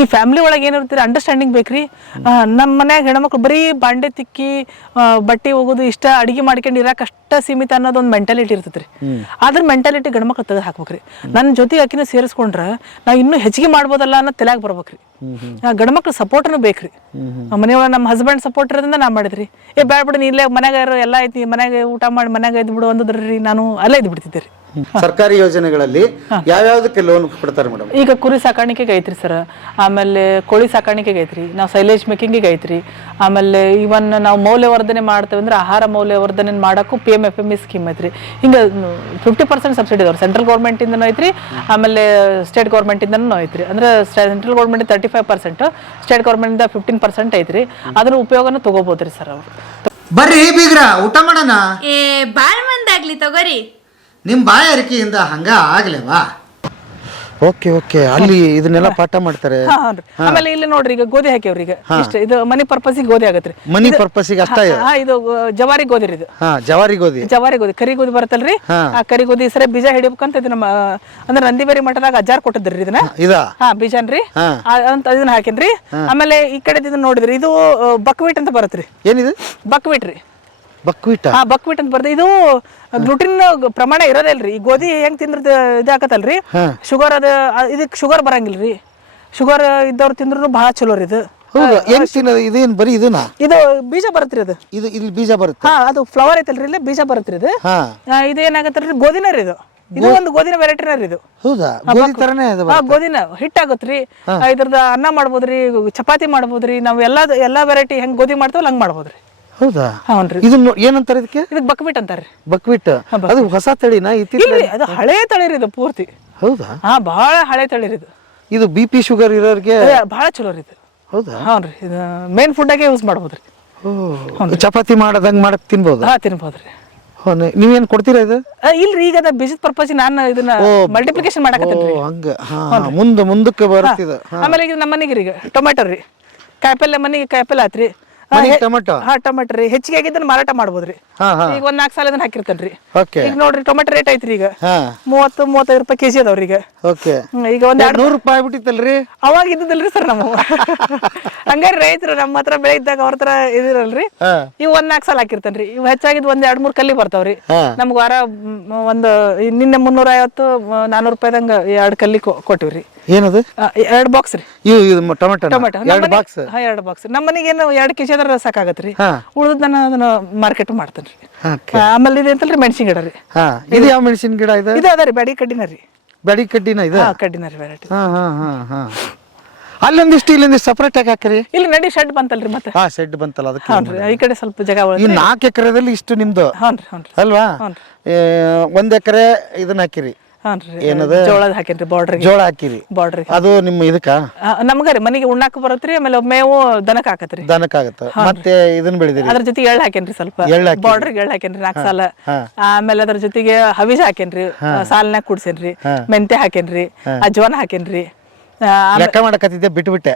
ಈ ಫ್ಯಾಮಿಲಿ ಒಳಗೆ ಏನಿರ್ತೀರಿ ಅಂಡರ್ಸ್ಟ್ಯಾಂಡಿಂಗ್ ಬೇಕ್ರಿ. ಆ, ನಮ್ಮ ಮನ್ಯಾಗ ಹೆಣ್ಮಕ್ಳು ಬರೀ ಬಾಂಡೆ ತಿಕ್ಕಿ ಬಟ್ಟೆ ಹೋಗೋದು ಇಷ್ಟ ಅಡಿಗೆ ಮಾಡ್ಕೊಂಡು ಇರಕ್ಕೆ ಅಷ್ಟ ಸೀಮಿತ ಅನ್ನೋದೊಂದು ಮೆಂಟಾಲಿಟಿ ಇರ್ತೈತ್ರಿ. ಅದ್ರ ಮೆಂಟಾಲಿಟಿ ಗಂಡ್ಮಕ್ಳು ತೆಗೆದು ಹಾಕ್ಬೇಕ್ರಿ. ನನ್ನ ಜೊತೆ ಆಕಿನ ಸೇರಿಸ್ಕೊಂಡ್ರೆ ನಾವು ಇನ್ನೂ ಹೆಚ್ಚಿಗೆ ಮಾಡ್ಬೋದಲ್ಲ ಅನ್ನೋ ತಲೆಯಾಗ ಬರ್ಬೇಕ್ರಿ. ಗಂಡ್ಮಕ್ಳು ಸಪೋರ್ಟ್ನು ಬೇಕ್ರಿ. ಮನೆಯೊಳಗೆ ನಮ್ಮ ಹಸ್ಬೆಂಡ್ ಸಪೋರ್ಟ್ ಇರೋದ್ರಿಂದ ನಾ ಮಾಡಿದ್ರಿ. ಏ ಬೇಡ ಬಿಡಿ ನೀ ಇಲ್ಲೇ ಮನ್ಯಾಗ ಇರು, ಎಲ್ಲ ಐತಿ ಮನ್ಯಾಗ ಊಟ ಮಾಡಿ ಮನ್ಯಾಗ ಎದ್ದು ಬಿಡು ಅಂದದ್ರಿ ನಾನು ಅಲ್ಲೇ ಇದ್ದು ಬಿಡ್ತಿದ್ದೆ ರೀ. ಸರ್ಕಾರಿ ಯೋಜನೆಗಳಲ್ಲಿ ಯಾವ್ಯಾವ್ದಕ್ಕೆ ಲೋನ್ ಕೊಡ್ತಾರೆ ಮೇಡಮ್ ಈಗ ಕುರಿ ಸಾಕಾಣಿಕೆಗೆ ಐತ್ರಿ ಸರ್ ಆಮೇಲೆ ಕೋಳಿ ಸಾಕಾಣಿಕೆಗೆ ಐತ್ರಿ ನಾವು ಸೈಲೇಜ್ ಮೇಕಿಂಗಿಗೆ ಐತ್ರಿ ಆಮೇಲೆ ಇವನ್ ನಾವು ಮೌಲ್ಯವರ್ಧನೆ ಮಾಡ್ತೇವೆ ಅಂದ್ರೆ ಆಹಾರ ಮೌಲ್ಯವರ್ಧನೆ ಮಾಡೋಕ್ಕೂ P M F M E scheme ಐತ್ರಿ. ಹಿಂಗ ಫಿಫ್ಟಿ ಪರ್ಸೆಂಟ್ ಸಬ್ಸಿಡಿ ಇದಾವೆ ಸೆಂಟ್ರಲ್ ಗೌರ್ಮೆಂಟಿಂದನೂ ಐತ್ರಿ ಆಮೇಲೆ ಸ್ಟೇಟ್ ಗೌರ್ಮೆಂಟಿಂದನೂ ಐತ್ರಿ. ಅಂದ್ರೆ central government thirty five percent state ಗೌರ್ಮೆಂಟಿಂದ ಫಿಫ್ಟೀನ್ ಪರ್ಸೆಂಟ್ ಐತ್ರಿ. ಅದ್ರ ಉಪಯೋಗನ ತಗೋಬೋದ್ರಿ ಸರ್ ಅವ್ರು. ಬರ್ರಿ ಬೀಗ್ರ ಊಟ ಮಾಡೋಣ? ಏ ಬಾಳ್ ಮಂದಾಗ್ಲಿ ತಗೋರಿ. ನಿಮ್ ಬಾಯಾರಿಕೆಯಿಂದ ಹಂಗ ಆಗ್ಲೇವಾ? Okay okay. ಅಲ್ಲಿ ಇದನ್ನೆಲ್ಲ ಪಾಠ ಮಾಡ್ತಾರೆ. ಹಾನ್ರಿ ಆಮೇಲೆ ಇಲ್ಲಿ ನೋಡ್ರಿ ಈಗ ಗೋಧಿ ಹಾಕ್ಯವ್ರಿ ಈಗ. ಇಷ್ಟ ಇದು ಮನಿ ಪರ್ಪಸಿಗೆ ಗೋಧಿ ಆಗತ್ರಿ. ಮನಿ ಪರ್ಪಸ್ಗೆ ಅಷ್ಟ. ಇದು. ಹಾ ಇದು ಜವಾರಿ ಗೋಧಿ ರೀ ಇದು. ಹಾ ಜವಾರಿ ಗೋಧಿ. ಜವಾರಿ ಗೋಧಿ. ಕರಿ ಗೋಧಿ ಬರುತ್ತಲ್ರಿ? ಆ ಕರಿ ಗೋಧಿ ಸರಿ ಬೀಜ ಹಿಡಿಬೇಕಂತ ಇದು ನಮ್ಮ ಅಂದ್ರೆ ನಂದಿಬೇರಿ ಮಠದಾಗ ಅಜ್ಜಾರ್ ಕೊಟ್ಟಿದ್ರಿ ಇದನ್ನ? ಇದ? ಹಾ ಬೀಜನ್ರಿ ಅಂತ ಇದನ್ನ ಹಾಕಿನ್ರಿ. ಆಮೇಲೆ ಈ ಕಡೆ ಇದನ್ನ ನೋಡಿದ್ರಿ ಇದು ಬಕ್ವೀಟ್ ಅಂತ ಬರುತ್ತ್ರಿ ಏನಿದು? ಬಕ್ವೀಟ್ ರೀ. ಬಕ್ವೀಟ? ಹಾ ಬಕ್ವೀಟ್ ಅಂತ ಬರ್ತದೆ. ಇದು ಗ್ಲುಟಿನ್ ಪ್ರಮಾಣ ಇರೋದಿಲ್ರಿ ಈ ಗೋಧಿ ಹೆಂಗ್ ತಿಂದ್ರ ಇದಾಕತ್ತಲ್ರಿ ಶುಗರ್ ಅದ ಇದಕ್ಕೆ ಶುಗರ್ ಬರಂಗಿಲ್ರಿ. ಶುಗರ್ ಇದ್ದವ್ರು ತಿಂದ್ರು ಬಹಳ ಚಲೋ ರೀ ಇದು. ಹೌದು. ಏನ್ ತಿನ್ನೋದು? ಇದೇನ್ ಬರೀ ಇದನ್ನ? ಇದು ಬೀಜ ಅದು. ಇದು ಇಲ್ಲಿ ಬೀಜ ಬರುತ್ತೆ. ಹಾ ಅದು ಫ್ಲವರ್ ಐತಲ್ರಿ ಇಲ್ಲಿ ಬೀಜ ಬರುತ್ತೆ ಇದು. ಹಾ. ಆ, ಇದು ಏನಾಗತ್ತಲ್ರಿ? ಗೋಧಿನ ರೀ ಇದು. ಇದು ಒಂದು ಗೋಧಿನ ವೆರೈಟಿನ ರೀ ಇದು. ಹೌದಾ? ಗೋಧಿ ತರನೇ ಅದು ಹಾ ಗೋಧಿನ ಹಿಟ್ಟಾಗತ್ರಿ ಇದ್ರದ್ದು ಅನ್ನ ಮಾಡ್ಬೋದ್ರಿ ಚಪಾತಿ ಮಾಡ್ಬೋದ್ರಿ ನಾವ್ ಎಲ್ಲಾ ಎಲ್ಲಾ ವೆರೈಟಿ ಹೆಂಗ್ ಗೋಧಿ ಮಾಡ್ತೇವಲ್ಲ ಹಂಗ್ ಮಾಡ್ಬೋದ್ರಿ. ಹೌದಾ? ಹೌನ್ರಿ. ಇದನ್ನ ಏನಂತಾರೆ ಇದಕ್ಕೆ? ಇದಕ್ಕೆ ಬಕ್ಬಿಟ್ ಅಂತಾರ್ರಿ ಬಕ್ವಿಟ್. ಅದು ಹೊಸ ತಳಿನ ಇತ್ತೀಚೆಗೆ ಇಲ್ರಿ ಅದು ಹಳೆ ತಳಿ ರೀ ಇದು ಪೂರ್ತಿ. ಹೌದಾ? ಹಾ ಬಹಳ ಹಳೆ ತಳಿ ರೀ ಇದು. ಇದು ಬಿ ಪಿ ಶುಗರ್ ಇರೋರಿಗೆ ಅದೇ ಬಹಳ ಚಲೋ ರೀ ಇದು. ಹೌದಾ? ಹೌನ್ರಿ ಇದು ಮೇನ್ ಫುಡ್ಡಾಗೆ ಯೂಸ್ ಮಾಡ್ಬೋದ್ರಿ. ಓ ಚಪಾತಿ ಮಾಡದಂಗ್ ಮಾಡಕ್ ತಿನ್ಬೋದು? ಹಾ ತಿನ್ಬೋದ್ರಿ. ಹೋ, ನಿ- ನೀವೇನ್ ಕೊಡ್ತೀರಾ ಇದು? ಆ, ಇಲ್ರಿ ಈಗ ಅದ ಬೀಜದ ಪರ್ಪಸ್ ನಾನು ಇದನ್ನ ಮಲ್ಟಿಪ್ಲಿಕೇಶನ್ ಓ ಹಂಗ. ಹಾ ಮುಂದೆ ಮುಂದಕ್ಕೆ ಬರ್ತಿದ. ಆಮೇಲೆ ಈಗ ನಮ್ಮ ಮನೆಗೆ ರೀ ಈಗ ಟೊಮೆಟೊ ರೀ. ಕಾಯಿಪಲ್ಲೆ ಮನೆಗೆ ಕಾಯಿಪಲ್ಲೆ ಆತ್ರಿ. ಟೊಮೆಟೊ? ಹಾ ಟೊಮೆಟೊ ರೀ. ಹೆಚ್ಚಿಗೆ ಆಗಿದ್ದನ್ನ ಮಾರಾಟ ಮಾಡಬಹುದ್ರಿ ಈಗ ಒಂದ್ ನಾಲ್ಕು ಸಾಲ ಹಾಕಿರ್ತೇನ್ರಿ. ಈಗ ನೋಡ್ರಿ ಟೊಮೆಟೊ ರೇಟ್ ಐತ್ರಿ ಈಗ. ಮೂವತ್ತು ಮೂವತ್ತೈದು ರೂಪಾಯಿ ಕೆಜಿ ಅದಾವ್ರಿ ಈಗ. ಓಕೆ. ಈಗ ಒಂದ್ ಎರಡು ನೂರು ರೂಪಾಯಿ ಬಿಟ್ಟಿತ್ತಲ್ರಿ ಅವಾಗ ಇದ್ದಿದ್ದಲ್ರಿ ಸರ್ ನಮ್ಮ ಹಂಗಾರೆ ರೈತರು ನಮ್ಮ ಹತ್ರ ಬೆಳೆ ಇದ್ದಾಗ ಅವ್ರ ಹತ್ರ ಇದಿರಲ್ರಿ ಈಗ ಇವ್ ಒಂದ್ ನಾಲ್ಕು ಸಾಲ ಹಾಕಿರ್ತೇನ್ರಿ. ಇವ್ ಹೆಚ್ಚಾಗಿದ್ ಒಂದ್ ಎರಡ್ ಮೂರ್ ಕಲ್ಲಿ ಬರ್ತಾವ್ರಿ. ನಮ್ಗ ವಾರ ಒಂದ್ ನಿನ್ನೆ ಮುನ್ನೂರ ಐವತ್ತು ನಾನೂರು ರೂಪಾಯಿದಂಗ ಎರಡ್ ಕಲ್ಲಿ ಕೊಟ್ಟಿವ್ರಿ. ಏನದು? ಎರಡು ಬಾಕ್ಸ್ ರೀ. ಇವು ಇದು ಟೊಮೆಟೊ ಟೊಮೆಟೊ. ಎರಡು ಬಾಕ್ಸ್ ಹಾ ಎರಡು ಬಾಕ್ಸ್ ನಮ್ಮ ಮನೆಗೆ ಏನು ಎರಡು ಕೆಜಿ ಅದ್ರ ಸಾಕಾಗತ್ರಿ ರೀ. ಉಳಿದ್ ನಾನು ಅದನ್ನ ಮಾರ್ಕೆಟ್ ಮಾಡ್ತೇನೆ ರೀ. ಆಮೇಲೆ ಇದೆ ಅಂತಲ್ರಿ ಮೆಣಸಿನ ಗಿಡ ರೀ. ಹಾ. ಇದು ಯಾವ ಮೆಣಸಿನ ಗಿಡ ಇದೆ? ಇದು ಅದ ರೀ ಬ್ಯಾಡಿ ಕಡ್ಡಿನ ರೀ. ಬೆಡಿ ಕಡ್ಡಿನ ಇದು? ಹಾ ಕಡ್ಡಿನ ರೀ ವೆರೈಟಿ ಹಾ ಹಾ ಹಾ ಹಾ. ಅಲ್ಲೊಂದಿಷ್ಟು ಇಲ್ಲೊಂದಿಷ್ಟು ಸಪ್ರೇಟ್ ಆಗಿ ಹಾಕಿರಿ. ಇಲ್ಲಿ ನಡಿ ಶೆಡ್ ಬಂತಲ್ರಿ ಮತ್ತೆ. ಹಾ ಶೆಡ್ ಬಂತಲ್ಲ ಅದಕ್ಕೆ ಈ ಕಡೆ ಸ್ವಲ್ಪ ಜಾಗ ಈ ನಾಲ್ಕು ಎಕರೆದಲ್ಲಿ ಇಷ್ಟು ನಿಮ್ದು? ಅಲ್ವಾ. ಒಂದ್ ಎಕರೆ ಇದನ್ನ ಹಾಕಿರಿ. ಏನದು? ಜೋಳದ ಹಾಕೇನ್ರಿ ಬಾರ್ಡರ್ ಜೋಳ ಹಾಕಿರಿ. ಬಾರ್ಡರ್ ಅದು ನಿಮ್ಮ ಇದಕ್ಕ? ನಮ್ಗ ರೀ ಮನೆಗೆ ಉಣ್ಣಾಕ ಬರತ್ರಿ ಆಮೇಲೆ ಮೇವು ದನಕ್ ಹಾಕತ್ರಿ. ದನಕ್ಕಾಗತ್ತ ಮತ್ತೆ ಇದನ್ನ ಬೆಳೆದಿರಿ? ಅದ್ರ ಜೊತೆ ಎಳ್ಳು ಹಾಕೇನ್ರಿ ಸ್ವಲ್ಪ. ಬಾರ್ಡರ್ ಎಳ್ಳು ಹಾಕೇನ್ರಿ ನಾಲ್ಕು ಸಾಲ. ಆಮೇಲೆ ಅದ್ರ ಜೊತೆಗೆ ಹವಿಜ ಹಾಕೇನ್ರಿ ಸಾಲ್ನಾಗ ಕುಡ್ಸೇನ್ರಿ. ಮೆಂತೆ ಹಾಕೇನ್ರಿ ಅಜ್ವಾನ ಹಾಕೇನ್ರಿ. ಲೆಕ್ಕ ಮಾಡಕತ್ತಿದ್ದೆ ಬಿಟ್ಬಿಟ್ಟೆ.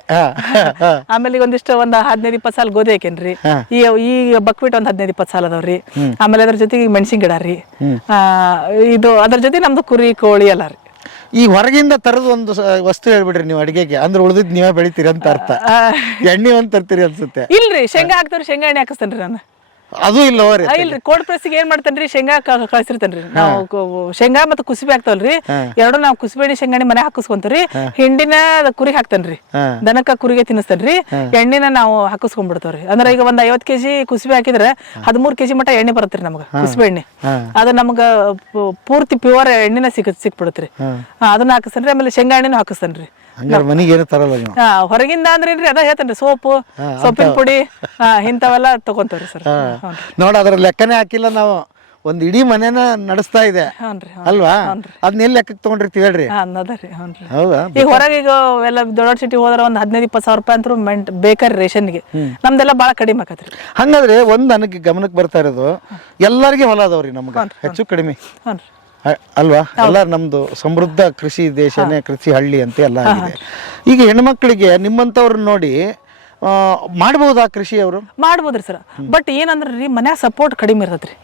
ಆಮೇಲೆ ಈಗ ಒಂದಿಷ್ಟು ಒಂದ್ ಹದಿನೈದು ಇಪ್ಪತ್ತು ಸಾಲ ಗೋಧಿ ಹಾಕೇನ್ರಿ ಈ ಈ ಬಕ್ವಿಟ್ ಒಂದ್ ಹದಿನೈದು ಇಪ್ಪತ್ತು ಸಾಲ ಅದಾವ್ರಿ. ಆಮೇಲೆ ಅದ್ರ ಜೊತೆಗೆ ಮೆಣಸಿನ ಗಿಡ ರೀ. ಆ, ಇದು ಅದ್ರ ಜೊತೆ ನಮ್ದು ಕುರಿ ಕೋಳಿ ಎಲ್ಲ ರೀ. ಈ ಹೊರಗಿಂದ ತರದ್ ಒಂದು ವಸ್ತು ಹೇಳ್ಬಿಡ್ರಿ ನೀವು ಅಡಿಗೆಗೆ. ಅಂದ್ರೆ ಉಳಿದಿದ್ ನೀವೇ ಬೆಳಿತೀರಿ ಅಂತ ಅರ್ಥ. ಎಣ್ಣೆ ಒಂದ್ ತರ್ತೀರಿ ಅನ್ಸುತ್ತೆ. ಇಲ್ರಿ ಶೇಂಗಾ ಹಾಕ್ತಾರ ಶೇಂಗಾ ಎಣ್ಣೆ ಹಾಕಿಸ್ತೇನ್ರಿ ನಾನು. ಅದು ಇಲ್ಲ ರೀ ಇಲ್ರಿ ಕೋಲ್ಡ್ ಪ್ರೆಸ್ಸಿಗೆ ಏನ್ ಮಾಡ್ತೇನ್ರಿ? ಶೇಂಗಾ ಕಳ್ಸಿರ್ತೇನ್ರಿ ನಾವು ಶೇಂಗಾ ಮತ್ತೆ ಕುಸುಬಿ ಹಾಕ್ತಾವಲ್ರಿ. ಎರಡು ನಾವು ಕುಸುಬೆಣ್ಣೆ ಶೇಂಗಾಣಿ ಮನೆ ಹಾಕಿಸ್ಕೊಂತೀರಿ ಹಿಂಡಿನ ಕುರಿ ಹಾಕ್ತೇನ್ರಿ. ದನಕ್ಕ ಕುರಿಗೆ ತಿನ್ನಿಸ್ತಾನ್ರಿ. ಎಣ್ಣೆನ ನಾವು ಹಾಕಿಸ್ಕೊಂಡ್ಬಿಡ್ತಾವ್ರಿ. ಅಂದ್ರೆ ಈಗ ಒಂದ್ ಐವತ್ ಕೆಜಿ ಕುಸುಬಿ ಹಾಕಿದ್ರೆ ಹದಿಮೂರ್ ಕೆಜಿ ಮಟ್ಟ ಎಣ್ಣೆ ಬರತ್ರಿ ನಮ್ಗ ಕುಸುಬೆ ಎಣ್ಣೆ. ಅದು ನಮ್ಗ ಪೂರ್ತಿ ಪ್ಯೂರ್ ಎಣ್ಣೆನ ಸಿಕ್ ಸಿಕ್ಬಿಡತ್ರಿ ಅದನ್ನ ಹಾಕಿಸ್ತಾನ್ರಿ ಆಮೇಲೆ ಶೇಂಗಾ ಎಣ್ಣೆನೂ ಹಾಕಿಸ್ತೇನ್ರಿ. ಹಂಗಾರೆ ಮನೆಗೆ ಏನು ತರಲ್ಲ ನೀವು. ಹೊರಗಿಂದ ಅಂದ್ರೆ ಏನ್ರಿ ಅದ ಹೇಳ್ತೇನ್ರಿ ಸೋಪು ಸೊಪ್ಪಿನ ಪುಡಿ ಹಾ ಇಂಥವೆಲ್ಲ ತಗೊಂತವ್ರಿ ಸರ್. ನೋಡ ಅದ್ರ ಲೆಕ್ಕನೇ ಹಾಕಿಲ್ಲ ನಾವು. ಒಂದ್ ಇಡೀ ಮನೆನ ನಡೆಸ್ತಾ ಇದೆ. ಹ್ಞೂನ್ರಿ ಅಲ್ವಾ? ಅದನ್ನ ಎಲ್ಲಿ ಲೆಕ್ಕಕ್ಕೆ ತಗೊಂಡಿರ್ತೀವಿ ಹೇಳ್ರಿ? ಹಾ ಅನ್ನೋದರಿ ಹ್ಞೂ ಹೌದಾ? ಈಗ ಹೊರಗೆ ಈಗ ಎಲ್ಲ ದೊಡ್ಡ ಸಿಟಿ ಹೋದ್ರೆ ಒಂದ್ ಹದಿನೈದು ಇಪ್ಪತ್ತು ಸಾವಿರ ರೂಪಾಯಿ ಅಂತೂ ಮೆಂಟ್ ಬೇಕಾರಿ ರೇಷನ್ಗೆ. ನಮ್ದೆಲ್ಲ ಬಹಳ ಕಡಿಮೆ ಆಕತ್ರಿ. ಹಂಗಾದ್ರೆ ಒಂದ್ ನನಗೆ ಗಮನಕ್ಕೆ ಬರ್ತಾ ಇರೋದು ಎಲ್ಲರಿಗೆ ಹೊಲ ಅದಾವ್ರಿ ನಮ್ಗೆ ಹೆಚ್ಚು ಕಡಿಮೆ. ಅಲ್ವಾ? ಎಲ್ಲ ನಮ್ದು ಸಮೃದ್ಧ ಕೃಷಿ ದೇಶನೇ ಕೃಷಿ ಹಳ್ಳಿ ಅಂತ ಎಲ್ಲ ಆಗಿದೆ. ಈಗ ಹೆಣ್ಮಕ್ಳಿಗೆ ನಿಮ್ಮಂಥವ್ರನ್ನ ನೋಡಿ ಆ, ಮಾಡ್ಬೋದಾ ಕೃಷಿ ಅವರು? ಮಾಡ್ಬೋದ್ರಿ ಸರ್. ಬಟ್ ಏನಂದ್ರೆ ರೀ ಮನ್ಯಾಗ ಸಪೋರ್ಟ್ ಕಡಿಮೆ ಇರ್ತೈತ್ರಿ.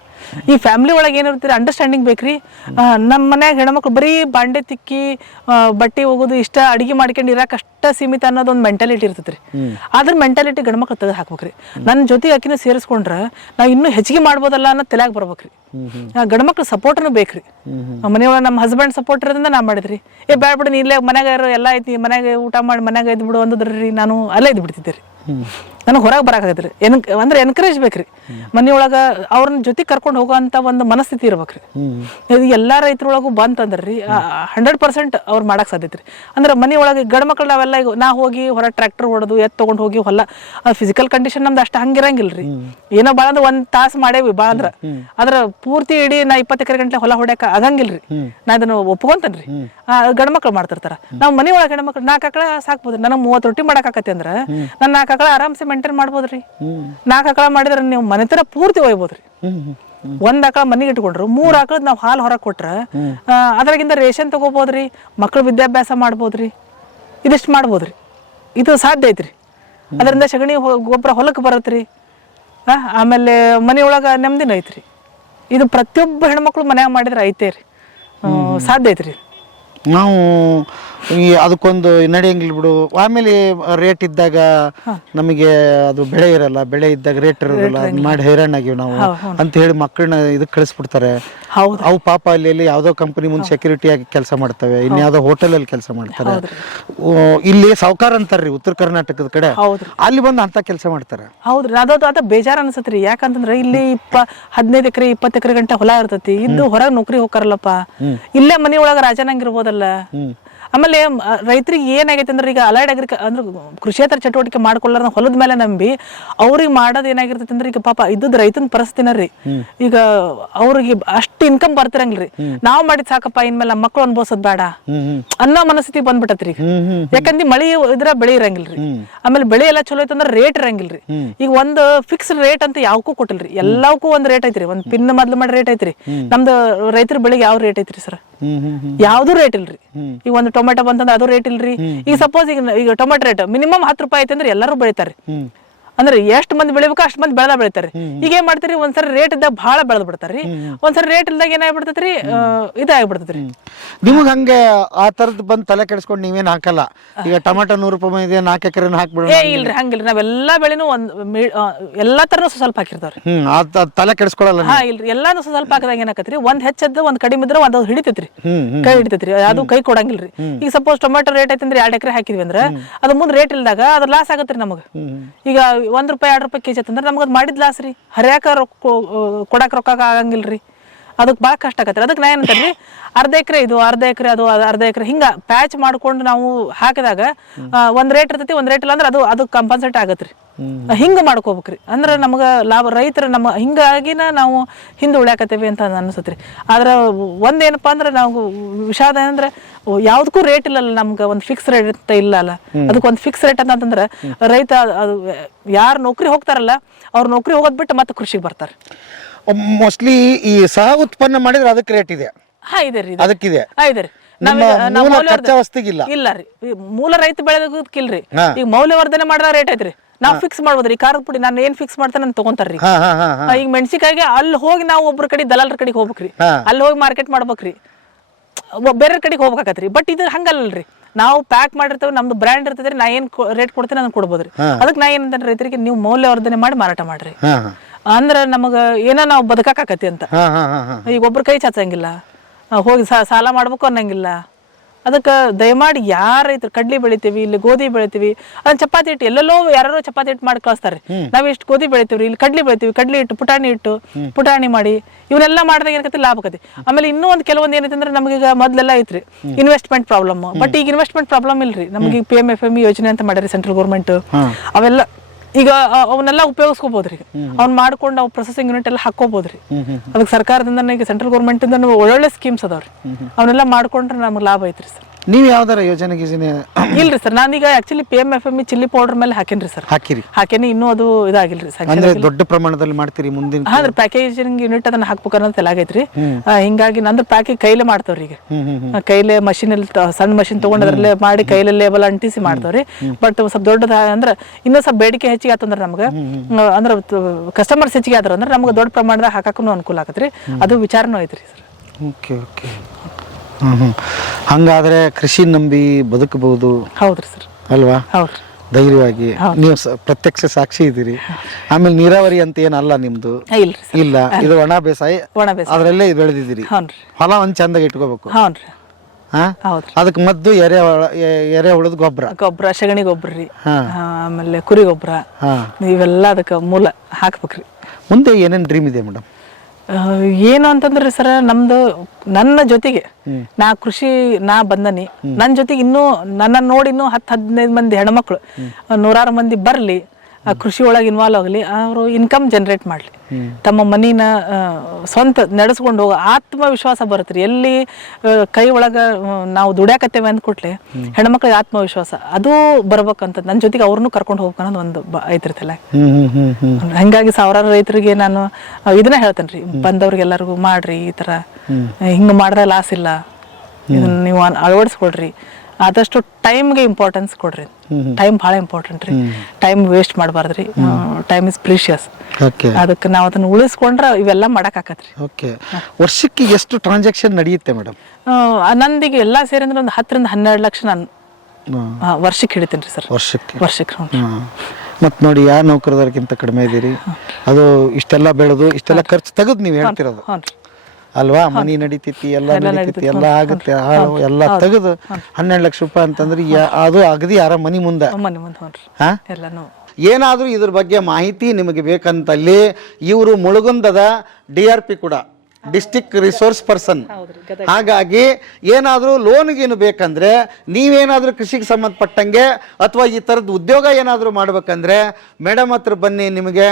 ಈ ಫ್ಯಾಮಿಲಿ ಒಳಗೆ ಏನಿರ್ತೀರಿ ಅಂಡರ್ಸ್ಟ್ಯಾಂಡಿಂಗ್ ಬೇಕ್ರಿ. ಆ, ನಮ್ಮ ಮನ್ಯಾಗ ಹೆಣ್ಮಕ್ಳು ಬರೀ ಬಾಂಡೆ ತಿಕ್ಕಿ ಬಟ್ಟೆ ಹೋಗೋದು ಇಷ್ಟ ಅಡಿಗೆ ಮಾಡ್ಕೊಂಡು ಇರಕ್ಕೆ ಅಷ್ಟ ಸೀಮಿತ ಅನ್ನೋದು ಒಂದು ಮೆಂಟಾಲಿಟಿ ಇರ್ತೈತ್ರಿ. ಅದ್ರ ಮೆಂಟಾಲಿಟಿ ಗಂಡ್ಮಕ್ಳು ತೆಗೆದು ಹಾಕ್ಬೇಕ್ರಿ. ನನ್ನ ಜೊತೆ ಅಕ್ಕಿನ ಸೇರಿಸ್ಕೊಂಡ್ರೆ ನಾ ಇನ್ನೂ ಹೆಚ್ಚಿಗೆ ಮಾಡ್ಬೋದಲ್ಲ ಅನ್ನೋ ತಲೆಯಾಗ ಬರ್ಬೇಕ್ರಿ. ಗಂಡ್ಮಕ್ಳು ಸಪೋರ್ಟ್ನು ಬೇಕ್ರಿ. ಮನೆಯೊಳಗೆ ನಮ್ಮ ಹಸ್ಬೆಂಡ್ ಸಪೋರ್ಟ್ ಇರೋದ್ರಿಂದ ನಾ ಮಾಡಿದ್ರಿ. ಏ ಬೇಡ ಬಿಡಿ ನೀ ಇಲ್ಲೇ ಮನ್ಯಾಗ ಎಲ್ಲ ಐತಿ ಮನ್ಯಾಗ ಊಟ ಮಾಡಿ ಮನ್ಯಾಗ ಇದ್ದು ಬಿಡು ಅಂದದ್ರಿ ನಾನು ಅಲ್ಲೇ ಇದ್ದು ಬಿಡ್ತಿದ್ದೆ ರೀ ನನಗೆ ಹೊರಗೆ ಬರಾಕತ್ರಿ ಎನ್ ಅಂದ್ರೆ ಎನ್ಕರೇಜ್ ಬೇಕ್ರಿ. ಮನೆಯೊಳಗ ಅವ್ರನ್ನ ಜೊತೆ ಕರ್ಕೊಂಡು ಹೋಗೋಂಥ ಒಂದು ಮನಸ್ಥಿತಿ ಇರ್ಬೇಕ್ರಿ. ಇದು ಎಲ್ಲಾ ರೈತರೊಳಗೂ ರೀ ಹಂಡ್ರೆಡ್ ಪರ್ಸೆಂಟ್ ಅವ್ರು ಮಾಡಕ್ ಸಾಧ್ಯತೆ ರೀ. ಅಂದ್ರೆ ಮನೆಯೊಳಗೆ ಗಂಡ ಮಕ್ಳು ನಾವೆಲ್ಲ ಈಗ ನಾ ಹೋಗಿ ಹೊರ ಟ್ರ್ಯಾಕ್ಟರ್ ಹೊಡೆದು ಎತ್ ತೊಗೊಂಡು ಹೋಗಿ ಹೊಲ ಫಿಸಿಕಲ್ ಕಂಡೀಷನ್ ನಮ್ದು ಅಷ್ಟು ಹಂಗಿರಂಗಿಲ್ರಿ. ಏನೋ ಭಾಳ ಅಂದ್ರೆ ಒಂದ್ ತಾಸು ಮಾಡೇವಿ ಭಾಳ ಅಂದ್ರ. ಅದ್ರ ಪೂರ್ತಿ ಇಡೀ ನಾ ಇಪ್ಪತ್ತು ಎಕರೆ ಗಂಟೆ ಹೊಲ ಹೊಡ್ಯಾಕ ಆಗಂಗಿಲ್ರಿ. ನಾ ಅದನ್ನ ಒಪ್ಕೊಂತೇನ್ರಿ. ಗಂಡ ಮಕ್ಳು ಮಾಡ್ತಿರ್ತಾರ. ನಾವು ಮನೆಯೊಳಗೆ ಗಂಡ ಮಕ್ಕಳು ನಾಲ್ಕು ಆಕಳ ಸಾಕ್ಬೋದ್ರಿ ನನಗೆ ಮೂವತ್ತು ರೊಟ್ಟಿ ಮಾಡಕ್ಕಾಕತಿ ಅಂದ್ರ ನನ್ನ ನಾಲ್ಕು ಆಕಳ ಆರಾಮ್ಸೆ ಮೇಂಟೈನ್ ಮಾಡ್ಬೋದ್ರಿ? ನಾಲ್ಕು ಆಕಳ ಮಾಡಿದ್ರೆ ನೀವು ಮನೆ ತರ ಪೂರ್ತಿ ಒಯ್ಬೋದ್ರಿ ಒಂದ್ ಆಕಳ ಮನೆಗೆ ಇಟ್ಕೊಂಡ್ರು ಮೂರ್ ಆಕಳದ್ ನಾವ್ ಹಾಲು ಹೊರಗೆ ಕೊಟ್ರ ಅದ್ರಾಗಿಂದ ರೇಷನ್ ತಗೋಬೋದ್ರಿ ಮಕ್ಳು ವಿದ್ಯಾಭ್ಯಾಸ ಮಾಡ್ಬೋದ್ರಿ ಇದಿಷ್ಟು ಮಾಡ್ಬೋದ್ರಿ. ಇದು ಸಾಧ್ಯ ಐತ್ರಿ. ಅದರಿಂದ ಸಗಣಿ ಗೊಬ್ಬರ ಹೊಲಕ್ಕೆ ಬರತ್ರಿ. ಆ, ಆಮೇಲೆ ಮನೆಯೊಳಗ ನೆಮ್ಮದಿನ ಐತ್ರಿ. ಇದು ಪ್ರತಿಯೊಬ್ಬ ಹೆಣ್ಮಕ್ಳು ಮನ್ಯಾಗ ಮಾಡಿದ್ರೆ ಐತೆ ರೀ ಸಾಧ್ಯ ಐತ್ರಿ. ನಾವು ಈ ಅದಕ್ಕೊಂದು ನಡೆಯಂಗಿಲ್ಲ ಬಿಡು. ಆಮೇಲೆ ರೇಟ್ ಇದ್ದಾಗ ನಮಗೆ ಅದು ಬೆಳೆ ಇರಲ್ಲ. ಬೆಳೆ ಇದ್ದಾಗ ರೇಟ್ ಇರೋದಿಲ್ಲ. ಮಾಡಿ ಹೈರಾಣಾಗಿವಿ ನಾವು. ಅಂತ ಹೇಳಿ ಮಕ್ಕಳನ್ನ ಇದಕ್ಕೆ ಕಳಿಸ್ಬಿಡ್ತಾರೆ. ಹೌದು. ಅವು ಪಾಪ ಅಲ್ಲಿ ಅಲ್ಲಿ ಯಾವ್ದೋ ಕಂಪನಿ ಮುಂದೆ ಸೆಕ್ಯೂರಿಟಿ ಆಗಿ ಕೆಲಸ ಮಾಡ್ತವೆ. ಇನ್ಯಾವುದೋ ಹೋಟೆಲ್ ಅಲ್ಲಿ ಕೆಲಸ ಮಾಡ್ತಾರೆ. ಇಲ್ಲಿ ಸಾವುಕಾರ ಅಂತಾರ್ರಿ ಉತ್ತರ ಕರ್ನಾಟಕದ ಕಡೆ. ಅಲ್ಲಿ ಬಂದು ಅಂತ ಕೆಲಸ ಮಾಡ್ತಾರೆ. ಹೌದ್ರಿ. ಅದದು ಅದ ಬೇಜಾರ ಅನ್ಸತ್ರಿ. ಯಾಕಂತಂದ್ರೆ ಇಲ್ಲಿ ಇಪ್ಪ ಹದಿನೈದು ಎಕರೆ ಇಪ್ಪತ್ತು ಎಕರೆ ಗಂಟೆ ಹೊಲ ಇರ್ತೈತಿ. ಇದ್ದು ಹೊರಗೆ ನೌಕರಿ ಹೋಗ್ತಾರಲ್ಲಪ್ಪ. ಇಲ್ಲೇ ಮನೆ ಒಳಗ ರಾಜನಂಗಿರ್ಬೋದಲ್ಲ ಆಮೇಲೆ ರೈತರಿಗೆ ಏನಾಗೈತೆ ಅಂದ್ರೆ ಈಗ ಅಲೈಡ್ ಅಗ್ರಿಕ ಅಂದ್ರೆ ಕೃಷಿಯೇತರ ಚಟುವಟಿಕೆ ಮಾಡ್ಕೊಳ್ಳಾರ ಹೊಲದ ಮೇಲೆ ನಂಬಿ ಅವ್ರಿಗೆ ಮಾಡೋದು ಏನಾಗಿರ್ತೈತೆ ಅಂದ್ರೆ ಈಗ ಪಾಪ ಇದ್ದು ರೈತನ ಪರಿಸ್ಥಿತಿನರಿ ಈಗ ಅವ್ರಿಗೆ ಅಷ್ಟು ಇನ್ಕಮ್ ಬರ್ತಿರಂಗಿಲ್ರಿ ನಾವ್ ಮಾಡಿದ್ ಸಾಕಪ್ಪ ಇನ್ಮೇಲೆ ನಮ್ಮ ಮಕ್ಳು ಅನ್ಬೋಸದ್ ಬೇಡ. ಅನ್ನೋ ಮನಸ್ಥಿತಿ ಬಂದ್ಬಿಟ್ಟತ್ರಿ ಈಗ ಯಾಕಂದ್ರೆ ಮಳಿ ಇದ್ರ ಬೆಳೆ ಇರಂಗಿಲ್ರಿ ಆಮೇಲೆ ಬೆಳೆ ಎಲ್ಲ ಚಲೋ ಐತಂದ್ರ ರೇಟ್ ಇರಂಗಿಲ್ರಿ ಈಗ ಒಂದು ಫಿಕ್ಸ್ ರೇಟ್ ಅಂತ ಯಾವಕ್ಕೂ ಕೊಟ್ಟಿಲ್ರಿ ಎಲ್ಲವಕ್ಕೂ ಒಂದ್ ರೇಟ್ ಐತ್ರಿ. ಒಂದ್ ಪಿನ್ ಮೊದ್ಲು ಮಾಡಿ ರೇಟ್ ಐತ್ರಿ. ನಮ್ದು ರೈತರ ಬೆಳೆಗೆ ಯಾವ ರೇಟ್ ಐತ್ರಿ ಸರ್? ಯಾವ್ದು ರೇಟ್ ಇಲ್ರಿ. ಈಗ ಒಂದು ಟೊಮೆಟೊ ಬಂತಂದ್ರೆ ಅದು ರೇಟ್ ಇಲ್ರಿ. ಈಗ ಸಪೋಸ್ ಈಗ ಈಗ ಟೊಮೆಟೊ ರೇಟ್ ಮಿನಿಮಮ್ ಹತ್ತು ರೂಪಾಯಿ ಐತೆ ಅಂದ್ರೆ ಎಲ್ಲರೂ ಬೆಳಿತಾರೆ. ಅಂದ್ರೆ ಎಷ್ಟು ಮಂದಿ ಬೆಳಿಬೇಕು ಅಷ್ಟ್ ಮಂದಿ ಬೆಳೆದ ಬೆಳಿತಾರೆ ಈಗ ಏನ್ ಮಾಡ್ತೀರಿ ಒಂದ್ಸರಿ ರೇಟ್ ಇದ್ದಾಗ ಬಹಳ ಬೆಳೆದ್ ಬಿಡ್ತಾರ್ರಿ ಒಂದ್ಸರಿ ರೇಟ್ ಇಲ್ದಾಗ ಏನಾಗ್ಬಿಡ್ತೈತ್ರಿ ಇದಾಗ್ಬಿಡ್ತೈತ್ರಿ ನಿಮಗ್ ಹಂಗೆ ಆ ತರದ್ ಬಂದ್ ತಲೆ ಕೆಡಿಸ್ಕೊಂಡು ನೀವೇನ್ ಹಾಕಲ್ಲ? ಈಗ ಟೊಮೆಟೊ ನೂರು ರೂಪಾಯಿ ಇದೆ ನಾಲ್ಕು ಎಕರೆ ಹಾಕ್ಬಿಡೋಣ ಏ ಇಲ್ರಿ ಹಂಗಿಲ್ರಿ. ನಾವೆಲ್ಲಾ ಬೆಳೆನೂ ಒಂದ್ ಮೀ- ಆ, ಎಲ್ಲಾ ತರನು ಸ್ವಲ್ಪ ಹಾಕಿರ್ತಾವ್ರಿ. ಹ್ಮ್ ಅದ್ ತಲೆ ಕೆಡಿಸ್ಕೊಳಲ್ಲ ಹಾ ಇಲ್ರಿ. ಎಲ್ಲಾನು ಸ್ವಲ್ಪ ಹಾಕಿದಾಗ ಏನಾಕತ್ರಿ ಒಂದ್ ಹೆಚ್ಚದ್ದು ಒಂದ್ ಕಡಿಮೆ ಇದ್ರೆ ಒಂದ್ ಹಿಡಿತೈತ್ರಿ. ಹ್ಮ್, ಕೈ ಹಿಡಿತೈತ್ರಿ. ಅದು ಕೈ ಕೊಡಂಗಿಲ್ರಿ. ಈಗ ಸಪೋಸ್ ಟೊಮೆಟೊ ರೇಟ್ ಐತಂದ್ರೆ ಎರಡ್ ಎಕರೆ ಹಾಕಿದ್ವಿ ಅಂದ್ರ ಅದು ಮುಂದ್ ರೇಟ್ ಇಲ್ದಾಗ ಅದ್ರ ಲಾಸ್ ಆಗತ್ರಿ ನಮಗ. ಈಗ ಒಂದ್ ರೂಪಾಯಿ ಎರಡು ರೂಪಾಯಿ ಕೆಜಿ ಅಂತಂದ್ರೆ ನಮ್ಗೆ ಅದು ಮಾಡಿದ್ ಲಾಸ್ ರೀ. ಹರಿಯಾಕ ರೊಕ್ಕ ಕೊಡಾಕ ರೊಕ್ಕ ರೀ ಅದಕ್ಕೆ ಭಾಳ ಕಷ್ಟ ಆಗತ್ತೆ. ಅದಕ್ಕೆ ನಾ ಏನಂತಾರ್ರಿ ಅರ್ಧ ಎಕರೆ ಇದು ಅರ್ಧ ಎಕರೆ ಅದು ಅರ್ಧ ಎಕರೆ ಹಿಂಗ ಪ್ಯಾಚ್ ಮಾಡ್ಕೊಂಡು ನಾವು ಹಾಕಿದಾಗ ಒಂದು ರೇಟ್ ಇರ್ತೈತಿ ಒಂದ್ ರೇಟ್ ಇಲ್ಲ ಅಂದ್ರೆ ಅದು ಅದು ಕಂಪನ್ಸೇಟ್ ಆಗತ್ರಿ. ಹಿಂಗ ಮಾಡ್ಕೋಬೇಕ್ರಿ. ಅಂದ್ರೆ ನಮಗ ಲಾಭ ರೈತರ ನಮ್ಮ ಹಿಂಗಾಗಿನ ನಾವು ಹಿಂದೆ ಉಳ್ಯಾಕತ್ತೇವೆ ಅಂತ ಅನ್ಸತ್ರಿ. ಆದ್ರೆ ಒಂದೇನಪ್ಪಾ ಅಂದ್ರೆ ನಾವು ವಿಷಾದ ಅಂದ್ರೆ ಯಾವ್ದಕ್ಕೂ ರೇಟ್ ಇಲ್ಲಲ್ಲ ನಮ್ಗೆ ಒಂದು ಫಿಕ್ಸ್ ರೇಟ್ ಅಂತ ಇಲ್ಲ ಅಲ್ಲ ಅದಕ್ಕೆ ಒಂದು ಫಿಕ್ಸ್ ರೇಟ್ ಅಂತಂದ್ರೆ ರೈತ ಅದು ಯಾರು ನೌಕರಿ ಹೋಗ್ತಾರಲ್ಲ ಅವ್ರ ನೌಕರಿ ಹೋಗೋದ್ ಬಿಟ್ಟು ಮತ್ತೆ ಕೃಷಿಗೆ ಬರ್ತಾರೆ. ಮೋಸ್ಟ್ಲಿ ಈ ಸಹ ಉತ್ಪನ್ನ ಮಾಡಿದ್ರೆ ಅದಕ್ಕೆ ರೇಟ್ ಇದೆ. ಹಾ ಇದೆ ರೀ. ಅದಕ್ಕಿದೆ. ಹಾ ಇದೆ ರೀ. ಇಲ್ಲ. ರೀ. ಮೂಲ ರೈತ ಬೆಳೆದಕ್ಕಿಲ್ರಿ ಹಾ. ಈಗ ಮೌಲ್ಯವರ್ಧನೆ ಮಾಡಿದ ರೇಟ್ ಐತ್ರಿ. ನಾವು ಫಿಕ್ಸ್ ಮಾಡ್ಬೋದ್ರಿ. ಖಾರದ ಪುಡಿ ನಾನು ಏನ್ ಫಿಕ್ಸ್ ಮಾಡ್ತೇನೆ ನಾನು ತಗೊಂತಾರ್ರಿ. ಹಾ ಹಾ ಹಾ ಹಾ. ಆ, ಈಗ ಮೆಣಸಿಕಾಯಿಗೆ ಅಲ್ಲಿ ಹೋಗಿ ನಾವು ಒಬ್ರ ಕಡೆ ದಲಾಲರ ಕಡೆಗೆ ಹೋಗ್ಬೇಕ್ರಿ. ಅಲ್ಲಿ ಹೋಗಿ ಮಾರ್ಕೆಟ್ ಮಾಡ್ಬೇಕ್ರಿ. ಬೇರೆ ಕಡೆಗೆ ಹೋಗ್ಬೇಕಾಗತ್ರಿ. ಬಟ್ ಇದು ಹಂಗಲ್ಲರಿ ನಾವು ಪ್ಯಾಕ್ ಮಾಡಿರ್ತೇವೆ ನಮ್ದು ಬ್ರ್ಯಾಂಡ್ ಇರ್ತದ್ರಿ ನಾ ಏನ್ ರೇಟ್ ಕೊಡ್ತೀನಿ ಅದನ್ನ ಕೊಡ್ಬೋದ್ರಿ. ಅದಕ್ಕೆ ನಾ ಏನಂತ ರೈತರಿಗೆ ನೀವು ಮೌಲ್ಯವರ್ಧನೆ ಮಾಡಿ ಮಾರಾಟ ಮಾಡ್ರಿ. ಅಂದ್ರ ನಮಗ ಏನೋ ನಾವು ಬದುಕಾಕತಿ ಅಂತ. ಹಾ ಹಾ ಹಾ ಹಾ ಈಗ ಒಬ್ರು ಕೈ ಚಾಚಂಗಿಲ್ಲ. ಹೋಗಿ ಸಾಲ ಮಾಡ್ಬೇಕು ಅನ್ನಂಗಿಲ್ಲ. ಅದಕ್ಕೆ ದಯಮಾಡಿ ಯಾರ ರೈತರು ಕಡ್ಲಿ ಬೆಳಿತೀವಿ ಇಲ್ಲಿ ಗೋಧಿ ಬೆಳಿತೀವಿ ಅದನ್ನ ಚಪಾತಿ ಹಿಟ್ಟು ಎಲ್ಲೆಲ್ಲೋ ಯಾರೋ ಚಪಾತಿ ಹಿಟ್ಟು ಮಾಡಿ ಕಳಿಸ್ತಾರೆ. ನಾವ್ ಇಷ್ಟು ಗೋಧಿ ಬೆಳಿತೀವಿ ಇಲ್ಲಿ ಕಡ್ಲಿ ಬೆಳಿತೀವಿ ಕಡ್ಲಿ ಹಿಟ್ಟು ಪುಟಾಣಿ ಹಿಟ್ಟು ಪುಟಾಣಿ ಮಾಡಿ ಇವನ್ನೆಲ್ಲ ಮಾಡಿದಾಗ ಏನಕ್ಕೆ ಲಾಭ ಆಕತಿ ಆಮೇಲೆ ಇನ್ನೂ ಒಂದು ಕೆಲವೊಂದು ಏನೈತೆ ಅಂದ್ರೆ ನಮಗೀಗ ಮೊದ್ಲೆಲ್ಲ ಐತ್ರಿ. ಇನ್ವೆಸ್ಟ್ಮೆಂಟ್ ಪ್ರಾಬ್ಲಮ್ ಬಟ್ ಈಗ ಇನ್ವೆಸ್ಟ್ಮೆಂಟ್ ಪ್ರಾಬ್ಲಮ್ ಇಲ್ರಿ. ನಮಗೆ ಪಿ ಎಂ ಎಫ್ ಎಂ ಯೋಜನೆ ಅಂತ ಮಾಡ್ಯಾರಿ ಸೆಂಟ್ರಲ್ ಗೌರ್ಮೆಂಟ್. ಅವೆಲ್ಲ ಈಗ ಅವನ್ನೆಲ್ಲ ಉಪಯೋಗಿಸ್ಕೋಬಹುದ್ರಿ ಅವ್ನ್ ಮಾಡ್ಕೊಂಡು ನಾವು ಪ್ರೊಸೆಸಿಂಗ್ ಯೂನಿಟ್ ಎಲ್ಲ ಹಾಕೋಬಹುದ್ರಿ ಅದಕ್ಕೆ ಸರ್ಕಾರದಿಂದ ಈಗ ಸೆಂಟ್ರಲ್ ಗೌರ್ಮೆಂಟ್ ಇಂದ ಒಳ್ಳೊಳ್ಳೆ ಸ್ಕೀಮ್ಸ್ ಅದಾವ್ರಿ. ಅವನ್ನೆಲ್ಲ ಮಾಡ್ಕೊಂಡ್ರೆ ನಮ್ಗೆ ಲಾಭ ಐತ್ರಿ ಸರ್. ನೀವು ಯಾವ್ದಾರ ಯೋಜನೆ ಗೀಜನೆ ಇಲ್ರಿ ಸರ್ ನಾನೀಗ actually P M F M chilli powder ಮೇಲೆ ಹಾಕೇನ್ರಿ ಸರ್. ಹಾಕಿರಿ. ಹಾಕೇನಿ ಇನ್ನೂ ಅದು ಇದಾಗಿಲ್ರಿ ಅಂದ್ರೆ ದೊಡ್ಡ ಪ್ರಮಾಣದಲ್ಲಿ ಮಾಡ್ತೀರಿ ಮುಂದಿನ ಅಂದ್ರೆ ಪ್ಯಾಕೇಜಿಂಗ್ ಯೂನಿಟ್ ಅದನ್ನ ಹಾಕ್ಬೇಕು ಅನ್ನೋದು ತಲೆಯಾಗೈತ್ರಿ ಆ, ಹಿಂಗಾಗಿ ನಂದ್ರ ಪ್ಯಾಕೇಜ್ ಕೈಲೇ ಮಾಡ್ತಾವ್ರಿ ಈಗ. ಕೈಲೇ ಮಷಿನ್ ಸಣ್ಣ ಮಷಿನ್ ತಗೊಂಡ್ ಅದ್ರಲ್ಲೇ ಮಾಡಿ ಕೈಲೇ ಲೇಬಲ್ ಅಂಟಿಸಿ ಮಾಡ್ತಾವ್ರಿ. ಬಟ್ ಸ್ವಲ್ಪ ದೊಡ್ಡದ ಅಂದ್ರೆ ಇನ್ನೂ ಸ್ವಲ್ಪ ಬೇಡಿಕೆ ಹೆಚ್ಚಿಗೆ ಆತಂದ್ರೆ ನಮ್ಗೆ. ಅಂದ್ರೆ ಕಸ್ಟಮರ್ಸ್ ಹೆಚ್ಚಿಗೆ ಆದ್ರ ಅಂದ್ರೆ ನಮ್ಗೆ ದೊಡ್ಡ ಪ್ರಮಾಣದಾಗ ಹಾಕಕ್ಕೂ ಅನುಕೂಲ ಆಗತ್ರಿ. ಅದು ವಿಚಾರನೂ ಐತ್ರಿ ಸರ್. Okay okay. ಹ್ಮ್ ಹ್ಮ್. ಹಂಗಾದ್ರೆ ಕೃಷಿ ನಂಬಿ ಬದುಕಬಹುದು. ಹೌದ್ರಿ ಸರ್. ಅಲ್ವಾ? ಹೌದ್ರಿ. ಧೈರ್ಯವಾಗಿ. ನೀವು ಸ- ಪ್ರತ್ಯಕ್ಷ ಸಾಕ್ಷಿ ಇದ್ದೀರಿ. ಆಮೇಲೆ ನೀರಾವರಿ ಅಂತ ಏನಲ್ಲ ನಿಮ್ದು? ಇಲ್ರಿ ಸರ್. ಇಲ್ಲ. ಇದು ಒಣ ಬೇಸಾಯ. ಒಣ ಬೇಸ ಅದ್ರಲ್ಲೇ ಬೆಳೆದಿದ್ದೀರಿ. ಹ್ಞೂನ್ರಿ ಹೊಲ ಒಂದ್ ಚಂದಾಗಿ ಇಟ್ಕೋಬೇಕು. ಹ್ಞೂನ್ರಿ ಹಾ? ಹೌದ್ರಿ. ಅದಕ್ಕೆ ಮದ್ದು ಎರೆ ಎ- ಎರೆ ಹುಳದ ಗೊಬ್ಬರ ಗೊಬ್ಬರ ಸಗಣಿ ಗೊಬ್ಬರ ರೀ. ಹಾ. ಆ, ಆಮೇಲೆ ಕುರಿ ಗೊಬ್ಬರ ಹಾ. ಇವೆಲ್ಲ ಅದಕ್ಕೆ ಮೂಲ ಹಾಕ್ಬೇಕ್ರಿ. ಮುಂದೆ ಏನೇನು ಡ್ರೀಮ್ ಇದೆ ಮೇಡಮ್? ಏನು ಅಂತಂದ್ರೆ ಸರ್ ನಮ್ದು ನನ್ನ ಜೊತೆಗೆ ನಾ ಕೃಷಿ ನಾ ಬಂದನಿ. ನನ್ನ ಜೊತೆಗೆ ಇನ್ನೂ ನನ್ನ ನೋಡಿ ಇನ್ನೂ ಹತ್ತು ಹದಿನೈದು ಮಂದಿ ಹೆಣ್ಮಕ್ಳು. ನೂರಾರು ಮಂದಿ ಬರಲಿ. ಕೃಷಿ ಒಳಗೆ ಇನ್ವಾಲ್ವ್ ಆಗಲಿ ಅವರು ಇನ್ಕಮ್ ಜನರೇಟ್ ಮಾಡಲಿ. ತಮ್ಮ ಮನಿನ ಸ್ವಂತ ನಡೆಸ್ಕೊಂಡು ಹೋಗೋ ಆತ್ಮವಿಶ್ವಾಸ ಬರುತ್ತೆ ರೀ. ಎಲ್ಲಿ ಕೈ ಒಳಗೆ ನಾವು ದುಡ್ಯಾಕತ್ತೇವೆ ಅಂದ್ಕೊಟ್ಲೆ ಹೆಣ್ಮಕ್ಳಿಗೆ ಆತ್ಮವಿಶ್ವಾಸ ಅದು ಬರ್ಬೇಕಂತ ನನ್ನ ಜೊತೆಗೆ ಅವ್ರನ್ನೂ ಕರ್ಕೊಂಡು ಹೋಗ್ಬೇಕು ಅನ್ನೋದು ಒಂದು ಐತಿರ್ತಲ್ಲ ಹಂಗಾಗಿ ಸಾವಿರಾರು ರೈತರಿಗೆ ನಾನು ಇದನ್ನ ಹೇಳ್ತೇನೆ ರೀ. ಬಂದವ್ರಿಗೆ ಎಲ್ಲರಿಗೂ ಮಾಡ್ರಿ ಈ ಥರ. ಹಿಂಗೆ ಮಾಡಿದ್ರೆ ಲಾಸ್ ಇಲ್ಲ. ಇದನ್ನ ನೀವು ಅಳವಡಿಸ್ಕೊಳ್ರಿ. ಆದಷ್ಟು ಟೈಮ್ಗೆ ಇಂಪಾರ್ಟೆನ್ಸ್ ಕೊಡ್ರಿ. ಟೈಮ್ ಭಾಳ ಇಂಪಾರ್ಟೆಂಟ್ ರೀ. ಟೈಮ್ ವೇಸ್ಟ್ ಮಾಡಬಾರ್ದ್ರಿ. ಟೈಮ್ ಇಸ್ ಪ್ರೀಶಿಯಸ್ ಅದಕ್ಕೆ ನಾವು ಅದನ್ನ ಉಳಿಸ್ಕೊಂಡ್ರೆ ಇವೆಲ್ಲ ಮಾಡಕ್ಕಾಕತ್ರಿ ಓಕೆ ವರ್ಷಕ್ಕೆ ಎಷ್ಟು ಟ್ರಾನ್ಸಾಕ್ಷನ್ ನಡೆಯುತ್ತೆ ಮೇಡಮ್ ನಂದಿಗೆ ಎಲ್ಲ ಸೇರಿ ಅಂದ್ರೆ ಒಂದು ಹತ್ತರಿಂದ ಹನ್ನೆರಡು ಲಕ್ಷ ನಾನು ವರ್ಷಕ್ಕೆ ಹಿಡಿತೀನಿ ರೀ ಸರ್. ವರ್ಷಕ್ಕೆ. ವರ್ಷಕ್ಕೆ ಮತ್ತೆ ನೋಡಿ ಯಾರು ನೌಕರದವ್ರಿಗಿಂತ ಕಡಿಮೆ ಇದ್ದೀರಿ ಅದು ಇಷ್ಟೆಲ್ಲ ಬೆಳೆದು ಇಷ್ಟೆಲ್ಲ ಖರ್ಚು ತೆಗೆದು ನೀವು ಹೇಳ್ತಿರೋದು. ಅಲ್ವಾ? ಮನಿ ನಡೀತೈತಿ ಎಲ್ಲ ನಡೀತೈತಿ ಎಲ್ಲ ಆಗುತ್ತೆ. ಹಾಳು ಎಲ್ಲ ತೆಗೆದು ಹನ್ನೆರಡು ಲಕ್ಷ ರೂಪಾಯಿ ಅಂತಂದ್ರೆ ಅದು ಅಗದಿ ಯಾರ ಮನಿ ಮುಂದೆ? ಮನೆ ಮುಂದೆ ಹ್ಞೂ ಹಾ? ಎಲ್ಲನೂ. ಏನಾದರೂ ಇದ್ರ ಬಗ್ಗೆ ಮಾಹಿತಿ ನಿಮಗೆ ಬೇಕಂತಲ್ಲಿ ಇವರು ಮುಳುಗುಂದದ ಡಿ ಆರ್ ಪಿ ಕೂಡ ಡಿಸ್ಟಿಕ್ ರಿಸೋರ್ಸ್ ಪರ್ಸನ್. ಹಾಗಾಗಿ ಏನಾದರೂ ಲೋನ್ಗೇನು ಬೇಕಂದ್ರೆ ನೀವೇನಾದರೂ ಕೃಷಿಗೆ ಸಂಬಂಧಪಟ್ಟಂಗೆ ಅಥವಾ ಈ ಥರದ್ದು ಉದ್ಯೋಗ ಏನಾದರೂ ಮಾಡ್ಬೇಕಂದ್ರೆ ಮೇಡಮ್ ಹತ್ರ ಬನ್ನಿ ನಿಮಗೆ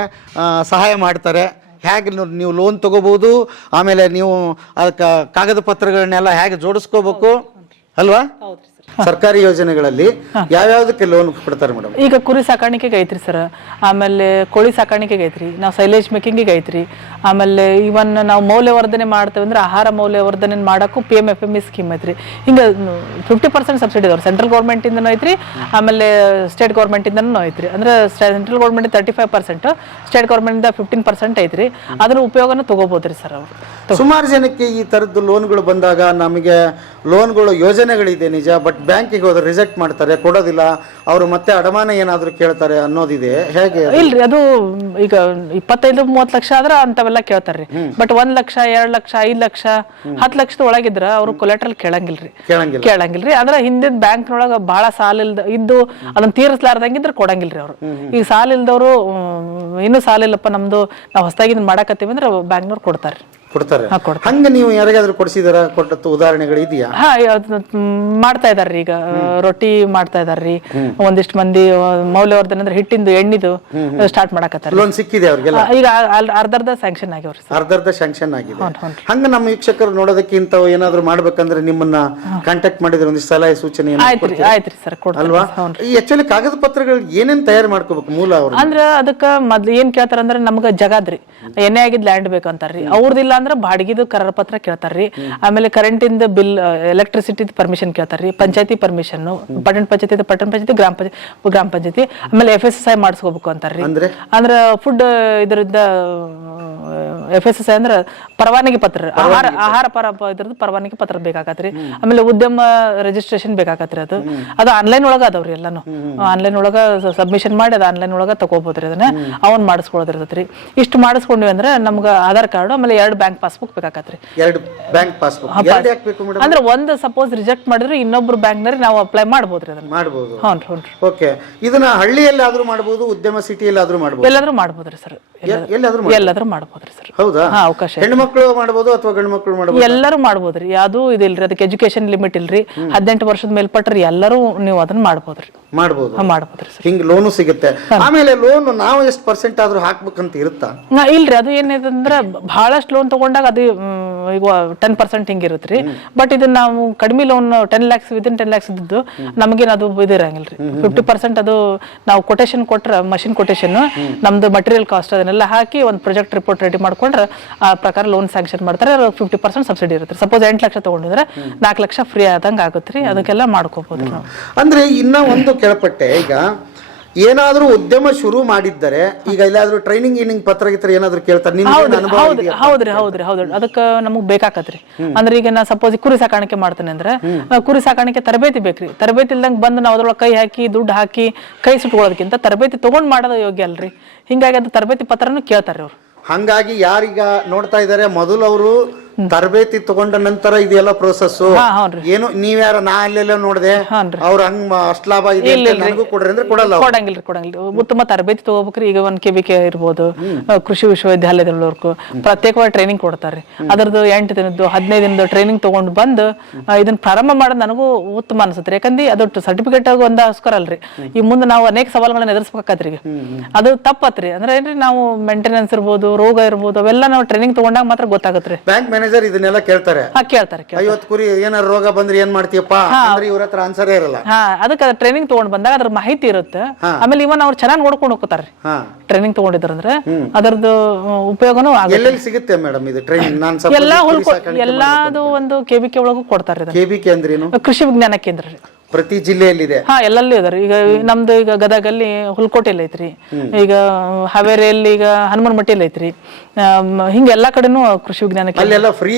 ಸಹಾಯ ಮಾಡ್ತಾರೆ. ಹೇಗೆ ನೀವು- ಲೋನ್ ತಗೋಬಹುದು ಆಮೇಲೆ ನೀವು ಅದಕ್ಕೆ ಕಾಗದ ಪತ್ರಗಳನ್ನೆಲ್ಲ ಹೇಗೆ ಜೋಡಿಸ್ಕೋಬೇಕು? ಅಲ್ವಾ? ಸರ್ಕಾರಿ ಯೋಜನೆಗಳಲ್ಲಿ ಯಾವ್ಯಾವ್ದಕ್ಕೆ ಲೋನ್ ಕೊಡ್ತಾರೆ ಮೇಡಮ್ ಈಗ ಕುರಿ ಸಾಕಾಣಿಕೆಗೆ ಐತ್ರಿ ಸರ್ ಆಮೇಲೆ ಕೋಳಿ ಸಾಕಾಣಿಕೆಗೆ ಐತ್ರಿ. ನಾವು ಸೈಲೇಜ್ ಮೇಕಿಂಗಿಗೆ ಐತ್ರಿ. ಆಮೇಲೆ ಇವನ್ ನಾವು ಮೌಲ್ಯವರ್ಧನೆ ಮಾಡ್ತೇವೆ ಅಂದ್ರೆ ಆಹಾರ ಮೌಲ್ಯವರ್ಧನೆ ಮಾಡೋಕ್ಕೂ P M F M E scheme ಐತ್ರಿ. ಹಿಂಗೆ ಫಿಫ್ಟಿ ಪರ್ಸೆಂಟ್ ಸಬ್ಸಿಡಿ ಅವ್ರು ಸೆಂಟ್ರಲ್ ಗೌರ್ಮೆಂಟಿಂದನೂ ಐತ್ರಿ. ಆಮೇಲೆ ಸ್ಟೇಟ್ ಗೌರ್ಮೆಂಟಿಂದನೂ ಐತ್ರಿ. ಅಂದ್ರೆ central government thirty five percent state ಗೌರ್ಮೆಂಟಿಂದ ಫಿಫ್ಟೀನ್ ಪರ್ಸೆಂಟ್ ಐತ್ರಿ. ಅದ್ರ ಉಪಯೋಗನ ತಗೋಬೋದ್ರಿ ಸರ್ ಅವರು. ಸುಮಾರು ಜನಕ್ಕೆ ಈ ತರದ್ದು ಲೋನ್ಗಳು ಬಂದಾಗ ನಮಗೆ ಲೋನ್ಗಳು ಯೋಜನೆಗಳಿದೆ ನಿಜ ಬಟ್ ಬ್ಯಾಂಕಿಗೆ ಹೋದ್ರೆ ರಿಜೆಕ್ಟ್ ಮಾಡ್ತಾರೆ ಕೊಡೋದಿಲ್ಲ ಅವರು ಮತ್ತೆ ಅಡಮಾನ ಏನಾದರೂ ಕೇಳ್ತಾರೆ ಅನ್ನೋದಿದೆ. ಹೇಗೆ? ಇಲ್ರಿ ಅದು ಈಗ ಇಪ್ಪತ್ತೈದು ಮೂವತ್ತು ಲಕ್ಷ ಆದ್ರೆ ಅಂತವೆಲ್ಲ ಕೇಳ್ತಾರ್ರಿ. ಬಟ್ ಒಂದ್ ಲಕ್ಷ ಎರಡ್ ಲಕ್ಷ ಐದ್ ಲಕ್ಷ ಹತ್ತು ಲಕ್ಷದ ಒಳಗಿದ್ರ ಅವ್ರು ಕೊಲೆಟ್ರಲ್ ಕೇಳಂಗಿಲ್ರಿ. ಕೇಳಂಗಿಲ್ಲ. ಕೇಳಂಗಿಲ್ರಿ. ಅಂದ್ರೆ ಹಿಂದಿನ ಬ್ಯಾಂಕ್ನೊಳಗ ಬಹಳ ಸಾಲ ಇಲ್ದ ಇದ್ದು ಅದನ್ನ ತೀರಿಸಲಾರ್ದಂಗಿದ್ರೆ ಕೊಡಂಗಿಲ್ರಿ ಅವ್ರು. ಈಗ ಸಾಲ ಇಲ್ದವ್ರು ಇನ್ನೂ ಸಾಲ ಇಲ್ಲಪ್ಪ ನಮ್ದು ನಾವು ಹೊಸದಾಗಿ ಮಾಡಾಕತ್ತೀವಿ ಮಾಡಕತ್ತೀವಿ ಅಂದ್ರೆ ಬ್ಯಾಂಕ್ನವ್ರು ಕೊಡ್ತಾರ್ರಿ. ಕೊಡ್ತಾರೆ. ಹಂಗ ಕೊಡ್ತಾರೆ. ಹಂಗೆ ನೀವು ಯಾರಿಗಾದ್ರೂ ಕೊಡಿಸಿದಾರ? ಕೊಟ್ಟದ್ದು ಉದಾಹರಣೆಗಳು ಇದೆಯಾ? ಹಾ ಅದ್ನ, ಮ್, ಮಾಡ್ತಾ ಇದಾರ್ರಿ ಈಗ. ರೊಟ್ಟಿ ಮಾಡ್ತಾ ಇದಾರ್ರಿ. ಒಂದಿಷ್ಟು ಮಂದಿ ಆ, ಮೌಲ್ಯವರ್ಧನೆ ಅಂದ್ರೆ ಹಿಟ್ಟಿಂದು ಎಣ್ಣಿದು ಸ್ಟಾರ್ಟ್ ಮಾಡಕತ್ತಾರ ಲೋನ್ ಸಿಕ್ಕಿದೆ ಅವ್ರಿಗೆಲ್ಲ? ಈಗ ಅಲ್- ಅರ್ಧ ಅರ್ಧ ಸ್ಯಾಂಕ್ಷನ್ ಆಗ್ಯಾವ್ರಿ ಸರ್. ಅರ್ಧರ್ಧ ಸ್ಯಾಂಕ್ಷನ್ ಆಗಿದೆ. ಹಂಗ ನಮ್ಮ ವೀಕ್ಷಕರು ನೋಡೋದಕ್ಕೆ ಇಂಥವು ಏನಾದ್ರು ಮಾಡ್ಬೇಕಂದ್ರೆ ನಿಮ್ಮನ್ನ ಕಾಂಟ್ಯಾಕ್ಟ್ ಮಾಡಿದ್ರೆ ಒಂದಿಷ್ಟು ಸಲಹೆ ಸೂಚನೆ ಏನಾದ್ರು ಆಯ್ತ್ರಿ ಆಯ್ತ್ರಿ ಸರ್ ಅಲ್ವಾ? ಈ ಆಕ್ಚುಲಿ ಕಾಗದ ಪತ್ರಗಳು ಏನೇನ್ ತಯಾರು ಮಾಡ್ಕೋಬೇಕು ಮೂಲ ಅವರು ಅಂದ್ರ ಅದಕ್ಕ ಮೊದ್ಲು ಏನ್ ಕೇಳ್ತಾರ ಅಂದ್ರ ನಮ್ಗ ಜಗದ್ರಿ. ಎಣ್ಣೆ ಆಗಿದ್ ಲ್ಯಾಂಡ್ ಬೇಕಂತಾರ್ರಿ. ಅವ್ರದಿಲ್ಲ ಅಂದ್ರ ಬಾಡಿಗೆದು ಕರಾರ ಪತ್ರ ಕೇಳ್ತಾರ್ರಿ. ಆಮೇಲೆ ಕರೆಂಟ್ ಇಂದ ಬಿಲ್ ಎಲೆಕ್ಟ್ರಿಸಿಟಿ ಪರ್ಮಿಷನ್ ಕೇಳ್ತಾರ್ರಿ. ಪಂಚಾಯತಿ ಪರ್ಮಿಷನ್ ಪಟ್ಟಣ ಪಂಚಾಯತಿ ಪಟ್ಟಣ ಪಂಚಾಯತಿ ಗ್ರಾಮ ಪಂಚಾಯತಿ ಗ್ರಾಮ ಪಂಚಾಯತಿ. ಆಮೇಲೆ ಎಫ್ ಎಸ್ ಐ ಮಾಡಿಸ್ಕೋಬೇಕು ಅಂತಾರ್ರಿ. ಅಂದ್ರೆ? ಅಂದ್ರ ಫುಡ್ ಇದರಿಂದ ಎಫ್ ಎಸ್ ಎಸ್ ಐ ಅಂದ್ರ ಪರವಾನಗಿ ಪತ್ರ. ಆಹಾರ ಆಹಾರ ಪರ ಇದ್ರದ್ದು ಪರವಾನಗಿ ಪತ್ರ ಬೇಕಾಗತ್ರಿ. ಆಮೇಲೆ ಉದ್ಯಮ ರಿಜಿಸ್ಟ್ರೇಷನ್ ಬೇಕಾಗತ್ರಿ ಅದು. ಅದು ಆನ್ಲೈನ್ ಒಳಗ ಅದಾವ್ರಿ ಎಲ್ಲಾನು. ಆನ್ಲೈನ್ ಒಳಗ ಸಬ್ಮಿಷನ್ ಮಾಡಿ ಅದು ಆನ್ಲೈನ್ ಒಳಗ ತಗೋಬೋದ್ರಿ ಅದನ್ನ. ಅವನ್ ಮಾಡಿಸ್ಕೊಳ್ಳೋದಿರ್ತೈತ್ರಿ ಇಷ್ಟು ಮಾಡಿಸ್ಕೊಂಡ್ವಿ ಅಂದ್ರೆ ನಮ್ಗ ಆಧಾರ್ ಕಾರ್ಡ್ ಆಮೇಲೆ ಎರಡು ಬ್ಯಾಂಕ್ ಪಾಸ್ಬುಕ್ ಬೇಕಾಗತ್ರಿ. ಎರಡು ಬ್ಯಾಂಕ್ ಪಾಸ್ಬುಕ್ ಅಂದ್ರೆ ಒಂದು ಸಪೋಸ್ ರಿಜೆಕ್ಟ್ ಮಾಡಿದ್ರೆ ಇನ್ನೊಬ್ರು ಬ್ಯಾಂಕ್ನಲ್ಲಿ ನಾವು ಅಪ್ಲೈ ಮಾಡಬಹುದ್ರಿ ಅದನ್ನ. ಮಾಡ್ಬೋದು. ಹ್ಞೂ ಹ್ಞೂ ಓಕೆ ಇದನ್ನ ಹಳ್ಳಿಯಲ್ಲಿ ಆದ್ರೂ ಮಾಡ್ಬೋದು ಉದ್ಯಮ ಸಿಟಿಯಲ್ಲಿ ಆದ್ರೂ ಮಾಡ್ಬೋದು? ಎಲ್ಲಾದ್ರೂ ಮಾಡಬಹುದ್ರಿ ಸರ್. ಎಲ್ಲಾದ್ರೂ ಎಲ್ಲಾದ್ರೂ ಮಾಡ್ಬೋದ್ರಿ ಸರ್. ಹೌದಾ? ಹಾ ಅವಕಾಶ ಹೆಣ್ಣು ಹೆಣ್ಮಕ್ಳು ಮಾಡಬಹುದು ಅಥವಾ ಗಂಡು ಮಕ್ಕಳು ಮಾಡಬಹುದು ಎಲ್ಲರೂ ಮಾಡ್ಬೋದ್ರಿ. ಯಾವ್ದು ಇದಿಲ್ರಿ ಅದಕ್ಕೆ ಎಜುಕೇಶನ್ ಲಿಮಿಟ್ ಇಲ್ರಿ. ಹದಿನೆಂಟು ವರ್ಷದ ಮೇಲ್ಪಟ್ರಿ ಎಲ್ಲರೂ ನೀವು ಅದನ್ನ ಮಾಡಬಹುದು ರೀ ಹಾ ಮಾಡ್ಬೋದ್ರಿ ಸರ್. ಹಿಂಗ್ ಲೋನು ಸಿಗುತ್ತೆ. ಆಮೇಲೆ ಲೋನ್ ನಾವು ಎಷ್ಟು ಪರ್ಸೆಂಟ್ ಆದ್ರೂ ಹಾಕ್ಬೇಕಂತ ಇರುತ್ತಾ? ನಾ ಇಲ್ರಿ ಅದು ಏನಿದೆ ಅಂದ್ರೆ ಬಹಳಷ್ಟು ಲೋನ್ ತಗೊಂಡಾಗ ಅದು ಮ್, ಈಗ ಟೆನ್ ಪರ್ಸೆಂಟ್ ಹಿಂಗೆ ಇರುತ್ತೆ ಬಟ್ ಇದನ್ನ ನಾವು ಕಡಿಮೆ loan ten lakhs within ten lakhs ಇದ್ದು ನಮಗೇನು ಅದು ಇದಿರಂಗಿಲ್ರಿ. ಫಿಫ್ಟಿ ಪರ್ಸೆಂಟ್ ಅದು ನಾವು ಕೊಟೇಶನ್ ಕೊಟ್ರೆ ಮಷಿನ್ ಕೊಟೇಶನ್ ನಮ್ದು ಮಟೀರಿಯಲ್ ಕಾಸ್ಟ್ ಅದನ್ನೆಲ್ಲ ಹಾಕಿ ಒಂದು ಪ್ರಾಜೆಕ್ಟ್ ರಿಪೋರ್ಟ್ ರೆಡಿ ಮಾಡ್ಕೊಂಡ್ರೆ ಆ ಪ್ರಕಾರ ಲೋನ್ ಸ್ಯಾಂಕ್ಷನ್ ಮಾಡ್ತಾರೆ ಫಿಫ್ಟಿ ಪರ್ಸೆಂಟ್ ಸಬ್ಸಿಡಿ ಇರುತ್ತೆ. ಸಪೋಸ್ ಎಂಟು ಲಕ್ಷ ತಗೊಂಡಿದ್ರೆ ನಾಲ್ಕು ಲಕ್ಷ ಫ್ರೀ ಆದಂಗೆ ಆಗುತ್ತೆ ರೀ ಅದಕ್ಕೆಲ್ಲ ಮಾಡ್ಕೋಬೋದು ನಾವು. ಅಂದ್ರೆ ಇನ್ನ ಒಂದು ಕೆಳಪಟ್ಟೆ ಈಗ ಏನಾದರೂ ಉದ್ಯಮ ಶುರು ಮಾಡಿದ್ದರೆ ಈಗ ಎಲ್ಲಾದ್ರೂ ಟ್ರೈನಿಂಗ್ ಗಿನಿಂಗ್ ಪತ್ರ ಗಿತ್ರ ಏನಾದ್ರೂ ಕೇಳ್ತಾರೆ ನಿಮ್ಗೆ ಏನ್ ಅನುಭವ ಹೌದ್ರಿ ಇದೆಯಾ? ಹೌದ್ರಿ ಹೌದ್ರಿ ಹೌದ್ರಿ ಅದಕ್ಕೆ ನಮಗ್ ಬೇಕಾಕತ್ರಿ. ಅಂದ್ರೆ ಈಗ ನಾ ಸಪೋಸ್ ಕುರಿ ಸಾಕಾಣಿಕೆ ಮಾಡ್ತೇನೆ ಅಂದ್ರೆ ಕುರಿ ಸಾಕಾಣಿಕೆ ತರಬೇತಿ ಬೇಕ್ರಿ. ತರಬೇತಿ ಇಲ್ದಂಗ್ ಬಂದು ನಾವು ಅದ್ರೊಳಗೆ ಕೈ ಹಾಕಿ ದುಡ್ಡು ಹಾಕಿ ಕೈ ಸುಟ್ಕೊಳ್ಳೋದಕ್ಕಿಂತ ತರಬೇತಿ ತಗೊಂಡ್ ಮಾಡೋದು ಯೋಗ್ಯ ಅಲ್ರಿ. ಹಿಂಗಾಗಿ ಅದು ತರಬೇತಿ ಪತ್ರನು ಕೇಳ್ತಾರ್ರಿ ಅವ್ರು. ಹಂಗಾಗಿ ಯಾರೀಗ ನೋಡ್ತಾ ಇದ್ದಾರೆ ಮೊದಲು ಅವರು ತರಬೇತಿ ತಗೊಂಡ ನಂತರ ಇದೆಲ್ಲ ಪ್ರೋಸೆಸ್ ಏನು ನೀವ್ಯಾರ ನಾ ಅಲ್ಲೆಲ್ಲ ನೋಡಿದೆ. ಅವ್ರ ಹಂಗ್ ಅಷ್ಟ್ ಲಾಭ ಇದೆ ಅಂತ ನನಗೂ ಕೊಡ್ರಿ ಅಂದ್ರೆ ಕೊಡಲ್ಲ. ಕೊಡಂಗಿಲ್ರಿ ಕೊಡಂಗಿಲ್ಲ ಉತ್ತಮ ತರಬೇತಿ ತಗೋಬೇಕ್ರಿ. ಈಗ ಒಂದ್ ಕೆ ಬಿ ಕೆ ಇರ್ಬೋದು ಕೃಷಿ ವಿಶ್ವವಿದ್ಯಾಲಯದವ್ರು ಪ್ರತ್ಯೇಕವಾಗಿ ಟ್ರೈನಿಂಗ್ ಕೊಡ್ತಾರ್ರಿ ಅದ್ರದ್ದು ಎಂಟು ದಿನದ್ದು ಹದಿನೈದು ದಿನದ ಟ್ರೈನಿಂಗ್ ತಗೊಂಡು ಬಂದು ಇದನ್ನ ಪ್ರಾರಂಭ ಮಾಡೋದು ನನಗೂ ಉತ್ತಮ ಅನ್ಸುತ್ತೆ. ಯಾಕಂದ್ರೆ ಅದು ಸರ್ಟಿಫಿಕೇಟ್ ಒಂದಸ್ಕರ ಅಲ್ರಿ. ಈ ಮುಂದೆ ನಾವು ಅನೇಕ ಸವಾಲುಗಳನ್ನ ಎದುರಿಸಬೇಕಾದ್ರಿ ಅದು ತಪ್ಪತ್ರಿ. ಅಂದ್ರೆ ಏನ್ರಿ ನಾವು ಮೇಂಟೆನೆನ್ಸ್ ಇರ್ಬೋದು ರೋಗ ಇರ್ಬೋದು ಅವೆಲ್ಲ ನಾವು ಟ್ರೈನಿಂಗ್ ತಗೊಂಡಾಗ ಮಾತ್ರ ಗೊತ್ತಾಗತ್ರಿ. ಬ್ಯಾಂಕ್ ಮ್ಯಾನೇಜರ್ ಇದನ್ನೆಲ್ಲ ಕೇಳ್ತಾರೆ. ಹಾ ಕೇಳ್ತಾರೆ ಕೇಳ್ತಾರೆ. ಐವತ್ ಕುರಿ ಏನಾರ ರೋಗ ಬಂದ್ರೆ ಏನ್ ಮಾಡ್ತೀಯಪ್ಪ? ಅಂದ್ರೆ ಇವ್ರ ಹತ್ರ ಆನ್ಸರೇ ಇರಲ್ಲ. ಹಾ ಅದಕ್ಕೆ ಟ್ರೈನಿಂಗ್ ತಗೊಂಡ್ ಬಂದಾಗ ಅದ್ರ ಮಾಹಿತಿ ಇರುತ್ತೆ. ಆಮೇಲೆ ಇವನ್ ಅವ್ರು ಚೆನ್ನಾಗಿ ನೋಡ್ಕೊಂಡು ಹೋಗ್ತಾರೆ ಹಾ. ಟ್ರೈನಿಂಗ್ ತಗೊಂಡಿದ್ರಂದ್ರೆ ಅದರದ್ದು ಉಪಯೋಗನೂ ಆಗುತ್ತೆ. ಎಲ್ಲೆಲ್ಲಿ ಸಿಗುತ್ತೆ ಮೇಡಮ್ ಇದು ಟ್ರೈನಿಂಗ್ ನಾನ್ ಎಲ್ಲಾ ಹುಲ್ಕೊ ಎಲ್ಲಾದು ಒಂದು ಕೆಬಿಕೆ ಒಳಗೂ ಕೊಡ್ತಾರೆ ಇದನ್ನ. ಕೆ ಬಿ ಅಂದ್ರೇನು ಕೃಷಿ ವಿಜ್ಞಾನ ಕೇಂದ್ರ ರೀ. ಪ್ರತಿ ಜಿಲ್ಲೆಯಲ್ಲಿದೆ? ಹಾ ಎಲ್ಲಲ್ಲಿ ಅದಾರಿ ಈಗ ನಮ್ದು ಈಗ ಗದಗಲ್ಲಿ ಹುಲ್ಕೋಟೆಯಲ್ಲಿ ಐತ್ರಿ. ಈಗ ಹಾವೇರಿಯಲ್ಲಿ ಈಗ ಹನುಮನಮಟ್ಟಿಯಲ್ಲಿ ಐತ್ರಿ. ಆಮ್, ಹಿಂಗ ಎಲ್ಲಾ ಕಡೆನೂ ಕೃಷಿ ವಿಜ್ಞಾನ ಕೇಂದ್ರ. ಅಲ್ಲೆಲ್ಲ ಫ್ರೀ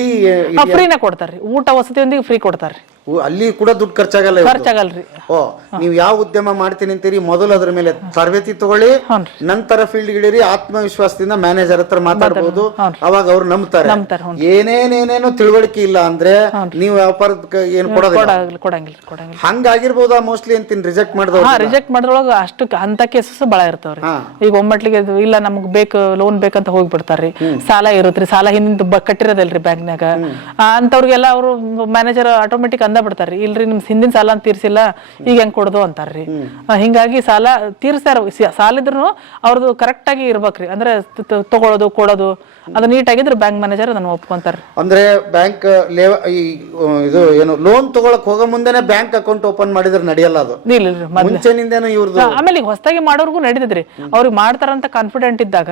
ಫ್ರೀನ ಕೊಡ್ತಾರ್ರಿ. ಊಟ ವಸತಿಯೊಂದಿಗೆ ಫ್ರೀ ಕೊಡ್ತಾರ್ರಿ. ಅಲ್ಲಿ ಕೂಡ ದುಡ್ಡು ಖರ್ಚಾಗಲ್ಲ ಇವ್ರ್ದು. ಖರ್ಚಾಗಲ್ರಿ. ಓ ನೀವು ಯಾವ ಉದ್ಯಮ ಮಾಡ್ತೀನಿ ಅಂತೀರಿ ಮೊದಲು ಅದ್ರ ಮೇಲೆ ತರಬೇತಿ ತಗೊಳ್ಳಿ ಹ್ಞೂನ್ರಿ. ನಂತರ ಫೀಲ್ಡ್ ಇಳಿರಿ ಆತ್ಮವಿಶ್ವಾಸದಿಂದ ಮ್ಯಾನೇಜರ್ ಹತ್ರ ಮಾತಾಡಬಹುದು ಅವಾಗ ಅವ್ರು ನಂಬ್ತಾರೆ. ನಂಬ್ತಾರೆ, ಏನೇನೇನೇನು ತಿಳುವಳಿಕೆ ಇಲ್ಲ ಅಂದ್ರೆ ನೀವು ವ್ಯಾಪಾರದ ಕ- ಏನು ಕೊಡೋದಿಲ್ಲ. ಕೊಡಂಗಿಲ್ಲ ಕೊಡಂಗಿಲ್ಲ ಕೊಡಂಗಿಲ್ಲ. ಹಂಗಾಗಿರ್ಬೋದಾ ಮೋಸ್ಟ್ಲಿ ಅಂತೀನಿ ರಿಜೆಕ್ಟ್ ಮಾಡಿದವ್ರು ಹಾ ರಿಜೆಕ್ಟ್ ಮಾಡಿದ್ರೊಳಗ ಅಷ್ಟು ಅಂತ ಕೇಸಸ್ ಭಾಳ ಇರ್ತಾವ್ರಿ. ಹಾ. ಈಗ ಒಮ್ಮಟ್ಲಿಗೆ ಅದು ಇಲ್ಲ ನಮಗ್ ಬೇಕು ಲೋನ್ ಬೇಕಂತ ಹೋಗ್ಬಿಡ್ತಾರ್ರಿ. ಸಾಲ ಇರುತ್ರಿ ಸಾಲ ಹಿಂದಿಂದ ಬ ಕಟ್ಟಿರೋದಲ್ರಿ ಬ್ಯಾಂಕ್ನಾಗ ಅಂತವ್ರಿಗೆಲ್ಲ ಅವರು ಮ್ಯಾನೇಜರ್ ಆಟೋಮೆಟಿಕ್ ಅಂದ ಬಿಡ್ತಾರ್ರಿ. ಇಲ್ರಿ ನಿಮ್ ಹಿಂದಿನ ಸಾಲ ಅಂತ ತೀರ್ಸಿಲ್ಲ ಈಗ ಹೆಂಗ್ ಕೊಡೋದು ಅಂತಾರ್ರಿ. ಹಿಂಗಾಗಿ ಸಾಲ ತೀರ್ಸ್ತಾರ ಸಿ- ಸಾಲ ಇದ್ರು ಅವ್ರದ್ದು ಕರೆಕ್ಟ್ ಆಗಿ ಇರ್ಬೇಕ್ರಿ. ಅಂದ್ರೆ ತಗೊಳ್ಳೋದು ಕೊಡೋದು ಅದು ನೀಟಾಗಿದ್ರೆ ಬ್ಯಾಂಕ್ ಮ್ಯಾನೇಜರ್ ಅದನ್ನ ಒಪ್ಕೊಂತಾರ ಅಂದ್ರೆ ಬ್ಯಾಂಕ್ ಲೇವ ಈ ಇದು ಏನು ಲೋನ್ ತಗೊಳಕ್ ಹೋಗೋ ಮುಂದೆನೆ ಬ್ಯಾಂಕ್ ಅಕೌಂಟ್ ಓಪನ್ ಮಾಡಿದ್ರೆ ನಡೆಯಲ್ಲ ಅದು? ಮುಂಚೆನಿಂದನೂ ಇವ್ರದ್ದು ಆಮೇಲೆ ಈಗ ಹೊಸದಾಗಿ ಮಾಡೋರ್ಗು ನಡೀತದ್ರಿ ಅವ್ರಿಗೆ ಮಾಡ್ತಾರಂತ ಕಾನ್ಫಿಡೆಂಟ್ ಇದ್ದಾಗ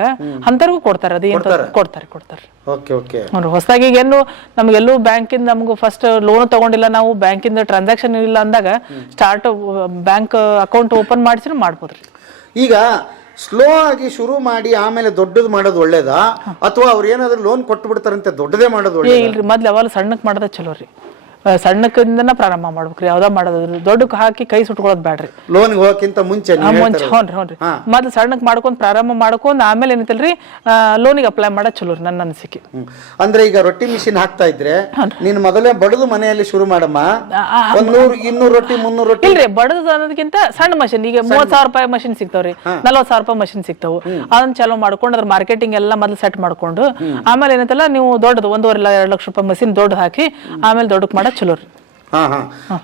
ಅಂತರ್ಗೂ ಕೊಡ್ತಾರ ಅದು ಕೊಡ್ತಾರೆ. ಕೊಡ್ತಾರೆ ಓಕೆ ಓಕೆ. ನೋಡ್ರಿ ಹೊಸದಾಗಿ ಈಗ ಏನು ನಮ್ಗೆಲ್ಲೂ ಬ್ಯಾಂಕಿಂದ ನಮ್ಗೆ ಫಸ್ಟ್ ಲೋನ್ ತಗೊಂಡಿಲ್ಲ ನಾವು ಬ್ಯಾಂಕಿಂದ ಟ್ರಾನ್ಸಾಕ್ಷನ್ ಇಲ್ಲ ಅಂದಾಗ ಸ್ಟಾರ್ಟ್ ಬ್ಯಾಂಕ್ ಅಕೌಂಟ್ ಓಪನ್ ಮಾಡಿಸಿ ಮಾಡ್ಬೋದ್ರಿ. ಈಗ ಸ್ಲೋ ಆಗಿ ಶುರು ಮಾಡಿ ಆಮೇಲೆ ದೊಡ್ಡದು ಮಾಡೋದು ಒಳ್ಳೇದಾ? ಅಥವಾ ಅವ್ರು ಏನಾದ್ರು ಲೋನ್ ಕೊಟ್ಟು ಬಿಡ್ತಾರಂತೆ ದೊಡ್ಡದೇ ಮಾಡೋದು ಒಳ್ಳೇದು? ಇಲ್ರಿ ಮೊದ್ಲು ಯಾವಾಗ ಸಣ್ಣಕ್ಕೆ ಮಾಡೋದೇ ಚಲೋ ರೀ. ಸಣ್ಣಕ್ಕಿಂದನ ಪ್ರಾರಂಭ ಮಾಡ್ಬೇಕ್ರಿ. ಯಾವ್ದ ಮಾಡೋದ್ರಿ ದೊಡ್ಡಕ್ ಹಾಕಿ ಕೈ ಸುಟ್ಕೊಳ್ಳೋದು ಬ್ಯಾಡ್ರಿ. ಲೋನ್ ಹೋಗಕ್ಕಿಂತ ಮುಂಚೆ ಮುಂಚೆ ಹೇಳ್ತಾರಲ್ಲ. ಹ್ಞೂ ಹ್ಞೂ ರೀ ಮೊದ್ಲು ಸಣ್ಣಕ್ ಮಾಡ್ಕೊಂಡ್ ಪ್ರಾರಂಭ ಮಾಡ್ಕೊಂಡ್ ಆಮೇಲೆ ಏನೈತಲ್ರಿ ಲೋನಿಗೆ ಅಪ್ಲೈ ಮಾಡೋದು ಚಲೋ ರೀ ನನ್ನ ಅನಿಸಿಕೆ. ಅಂದ್ರೆ ಈಗ ರೊಟ್ಟಿ ಮಿಷಿನ್ ಹಾಕ್ತಾ ಇದ್ರೆ ನಿನ್ ಮೊದಲೇ ಬಡದು ಮನೆಯಲ್ಲಿ ಶುರು ಮಾಡಮ್ಮ. ನೂರು ಇನ್ನೂರು ರೊಟ್ಟಿ ಮುನ್ನೂರು ರೊಟ್ಟಿ. ಇಲ್ರಿ ಬಡದು ಅನ್ನೋದಕ್ಕಿಂತ ಸಣ್ಣ ಮಷಿನ್ ಈಗ ಮೂವತ್ ಸಾವಿರ ರೂಪಾಯಿ ಮಷಿನ್ ಸಿಗ್ತಾವ್ರಿ. ನಲ್ವತ್ ಸಾವಿರ ರೂಪಾಯಿ ಮಷಿನ್ ಸಿಗ್ತಾವು. ಅದನ್ನ ಚಲೋ ಮಾಡ್ಕೊಂಡು ಅದ್ರ ಮಾರ್ಕೆಟಿಂಗ್ ಎಲ್ಲ ಮೊದಲು ಸೆಟ್ ಮಾಡ್ಕೊಂಡು ಆಮೇಲೆ ಏನೈತಲ್ಲ ನೀವು ದೊಡ್ಡದು ಒಂದೂವರೆ ಎರಡು ಲಕ್ಷ ರೂಪಾಯಿ ಮಷಿನ್ ದೊಡ್ಡ ಹಾಕಿ ಆಮೇಲೆ ದೊಡ್ಡಕ್ ಮಾಡೋದು ಚಲೋ ರೀ. ಹಾ ಹಾ.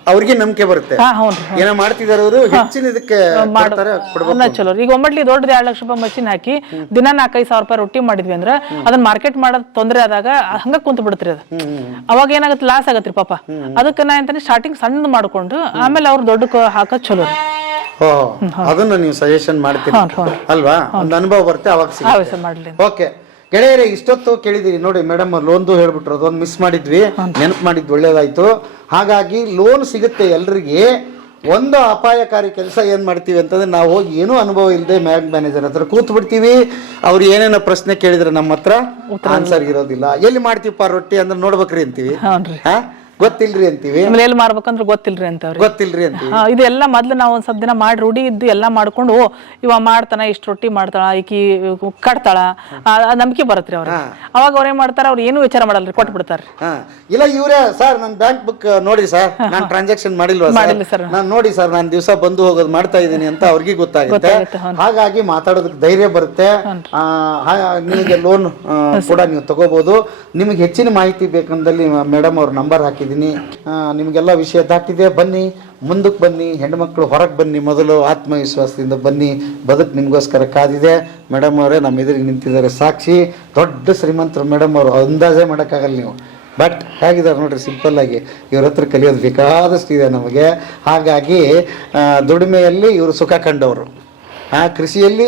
ಅವ್ರಿಗೆ ನಂಬಿಕೆ ಬರುತ್ತೆ. ಹಾ ಹ್ಞೂ ರೀ ಏನೋ ಮಾಡ್ತಿದಾರೆ ಅವರು ಹೆಚ್ಚಿನ ಇದಕ್ಕೆ ಕೊಡ್ತಾರೆ ಕೊಡ್ಬೇಕು ಅದನ್ನ ಚಲೋ ಈಗ ಒಮ್ಮಟ್ಲಿ ದೊಡ್ಡದು ಎರಡು ಲಕ್ಷ ರೂಪಾಯಿ ಮಷಿನ್ ಹಾಕಿ ದಿನ ನಾಲ್ಕೈದು ಸಾವಿರ ರೂಪಾಯಿ ರೊಟ್ಟಿ ಮಾಡಿದ್ವಿ ಅಂದ್ರೆ ಅದನ್ನ ಮಾರ್ಕೆಟ್ ಮಾಡೋದ್ ತೊಂದರೆ ಆದಾಗ ಹಂಗ ಕುಂತ ಬಿಡ್ತ್ರಿ ಅದು. ಅವಾಗ ಏನಾಗುತ್ತೆ ಲಾಸ್ ಆಗತ್ರಿ ಪಾಪ. ಅದಕ್ಕೆ ನಾ ಅಂತಾನೆ ಸ್ಟಾರ್ಟಿಂಗ್ ಸಣ್ಣದು ಮಾಡ್ಕೊಂಡು ಆಮೇಲೆ ಅವ್ರು ದೊಡ್ಡ ಹಾಕೋದ್ ಚಲೋ ರೀ. ಓ ಅದನ್ನ ನೀವು ಸಜೆಷನ್ ಮಾಡ್ತೀರಿ. ಅಲ್ವಾ? ಒಂದು ಅನುಭವ ಬರುತ್ತೆ ಅವಾಗ ಸಿಗುತ್ತೆ. ಹವ್ಯಾಸ ಮಾಡ್ಲಿ ಓಕೆ ಗೆಳೆಯರೇ ಇಷ್ಟೊತ್ತು ಕೇಳಿದಿರಿ. ನೋಡಿ ಮೇಡಮ್ ಲೋನ್ದು ಹೇಳ್ಬಿಟ್ರು. ಅದೊಂದು ಮಿಸ್ ಮಾಡಿದ್ವಿ. ನೆನಪು ಮಾಡಿದ್ವಿ ಒಳ್ಳೇದಾಯ್ತು. ಹಾಗಾಗಿ ಲೋನ್ ಸಿಗುತ್ತೆ ಎಲ್ರಿಗೆ. ಒಂದು ಅಪಾಯಕಾರಿ ಕೆಲಸ ಏನ್ ಮಾಡ್ತೀವಿ ಅಂತಂದ್ರೆ ನಾವು ಹೋಗಿ ಏನೂ ಅನುಭವ ಇಲ್ಲದೆ ಬ್ಯಾಂಕ್ ಮ್ಯಾನೇಜರ್ ಹತ್ರ ಕೂತ್ ಬಿಡ್ತೀವಿ ಅವ್ರು ಏನೇನೋ ಪ್ರಶ್ನೆ ಕೇಳಿದ್ರೆ ನಮ್ಮ ಹತ್ರ ಆನ್ಸರ್ ಇರೋದಿಲ್ಲ. ಎಲ್ಲಿ ಮಾಡ್ತೀವಪ್ಪ ರೊಟ್ಟಿ ಅಂದ್ರೆ ನೋಡ್ಬೇಕ್ರಿ ಅಂತೀವಿ. ಹಾ? ಗೊತ್ತಿಲ್ರಿ ಅಂತೀವಿ. ಆಮೇಲೆ ಎಲ್ಲಿ ಮಾರ್ಬೇಕಂದ್ರೆ ಗೊತ್ತಿಲ್ರಿ ಅಂತ ಗೊತ್ತಿಲ್ರಿ ಅಂತೀವಿ. ಹಾ, ಇದೆಲ್ಲ ಮೊದ್ಲು ನಾವು ಒಂದ್ ಸ್ವಲ್ಪ ದಿನ ಮಾಡಿ ರೂಢಿ ಇದ್ದು ಎಲ್ಲ ಮಾಡ್ಕೊಂಡು ಓ ಇವ ಮಾಡ್ತಾನ ಇಷ್ಟು ರೊಟ್ಟಿ ಮಾಡ್ತಾಳ ಈಕಿ ಕಟ್ತಾಳ ಆ, ಆ ನಂಬಿಕೆ ಬರತ್ರಿ ಅವ್ರ ಅವಾಗ ಅವ್ರ ಏನ್ ಮಾಡ್ತಾರ ಅವ್ರು ಏನು ವಿಚಾರ ಮಾಡಲ್ರಿ ಕೊಟ್ಟು ಬಿಡ್ತಾರ್ರಿ. ಹಾ. ಇಲ್ಲ ಇವ್ರೇ ಸರ್ ನನ್ ಬ್ಯಾಂಕ್ ಬುಕ್ ನೋಡಿ ಸರ್ ನಾನು ಟ್ರಾನ್ಸಾಕ್ಷನ್ ಮಾಡಿಲ್ವಾ ಮಾಡಿಲ್ಲ ಸರ್. sir. ನಾನು ನೋಡಿ ಸರ್ ನಾನು ದಿವಸ ಬಂದು ಹೋಗೋದು ಮಾಡ್ತಾ ಇದ್ದೀನಿ ಅಂತ ಅವ್ರಿಗೆ ಗೊತ್ತಾಗುತ್ತೆ. ಗೊತ್ತಾಗುತ್ತೆ, ಹೌದು. ಹಾಗಾಗಿ ಮಾತಾಡೋದಕ್ಕೆ ಧೈರ್ಯ ಬರುತ್ತೆ. ಆ, ಹಾ- ನಿಮಗೆ ಲೋನ್ ಕೂಡ ನೀವು ತಗೋಬಹುದು ನಿಮಗೆ ಹೆಚ್ಚಿನ ಮಾಹಿತಿ ಬೇಕಂದಲ್ಲಿ ಮೇಡಮ್ ಅವ್ರ ನಂಬರ್ ಹಾಕಿದ್ದೀನಿ ನಿಮಗೆಲ್ಲ ವಿಷಯ ದಾಟಿದೆ, ಬನ್ನಿ. ಮುಂದಕ್ಕೆ ಬನ್ನಿ. ಹೆಣ್ಮಕ್ಳು ಹೊರಗೆ ಬನ್ನಿ ಮೊದಲು. ಆತ್ಮವಿಶ್ವಾಸದಿಂದ ಬನ್ನಿ. ಬದುಕು ನಿಮಗೋಸ್ಕರ ಕಾದಿದೆ. ಮೇಡಮ್ ಅವರೇ, ನಮ್ಮ ಎದುರಿಗೆ ನಿಂತಿದ್ದಾರೆ. ಸಾಕ್ಷಿ. ದೊಡ್ಡ ಶ್ರೀಮಂತರು ಮೇಡಮ್ ಅವರು. ಅಂದಾಜೇ ಮಾಡೋಕ್ಕಾಗಲ್ಲ ನೀವು. ಬಟ್ ಹೇಗಿದ್ದಾರೆ ನೋಡ್ರಿ, ಸಿಂಪಲ್ ಆಗಿ. ಇವ್ರ ಹತ್ರ ಕಲಿಯೋದು ಬೇಕಾದಷ್ಟು ಇದೆ ನಮಗೆ. ಹಾಗಾಗಿ ದುಡಿಮೆಯಲ್ಲಿ ಇವರು ಸುಖ ಕಂಡವರು. ಆ ಕೃಷಿಯಲ್ಲಿ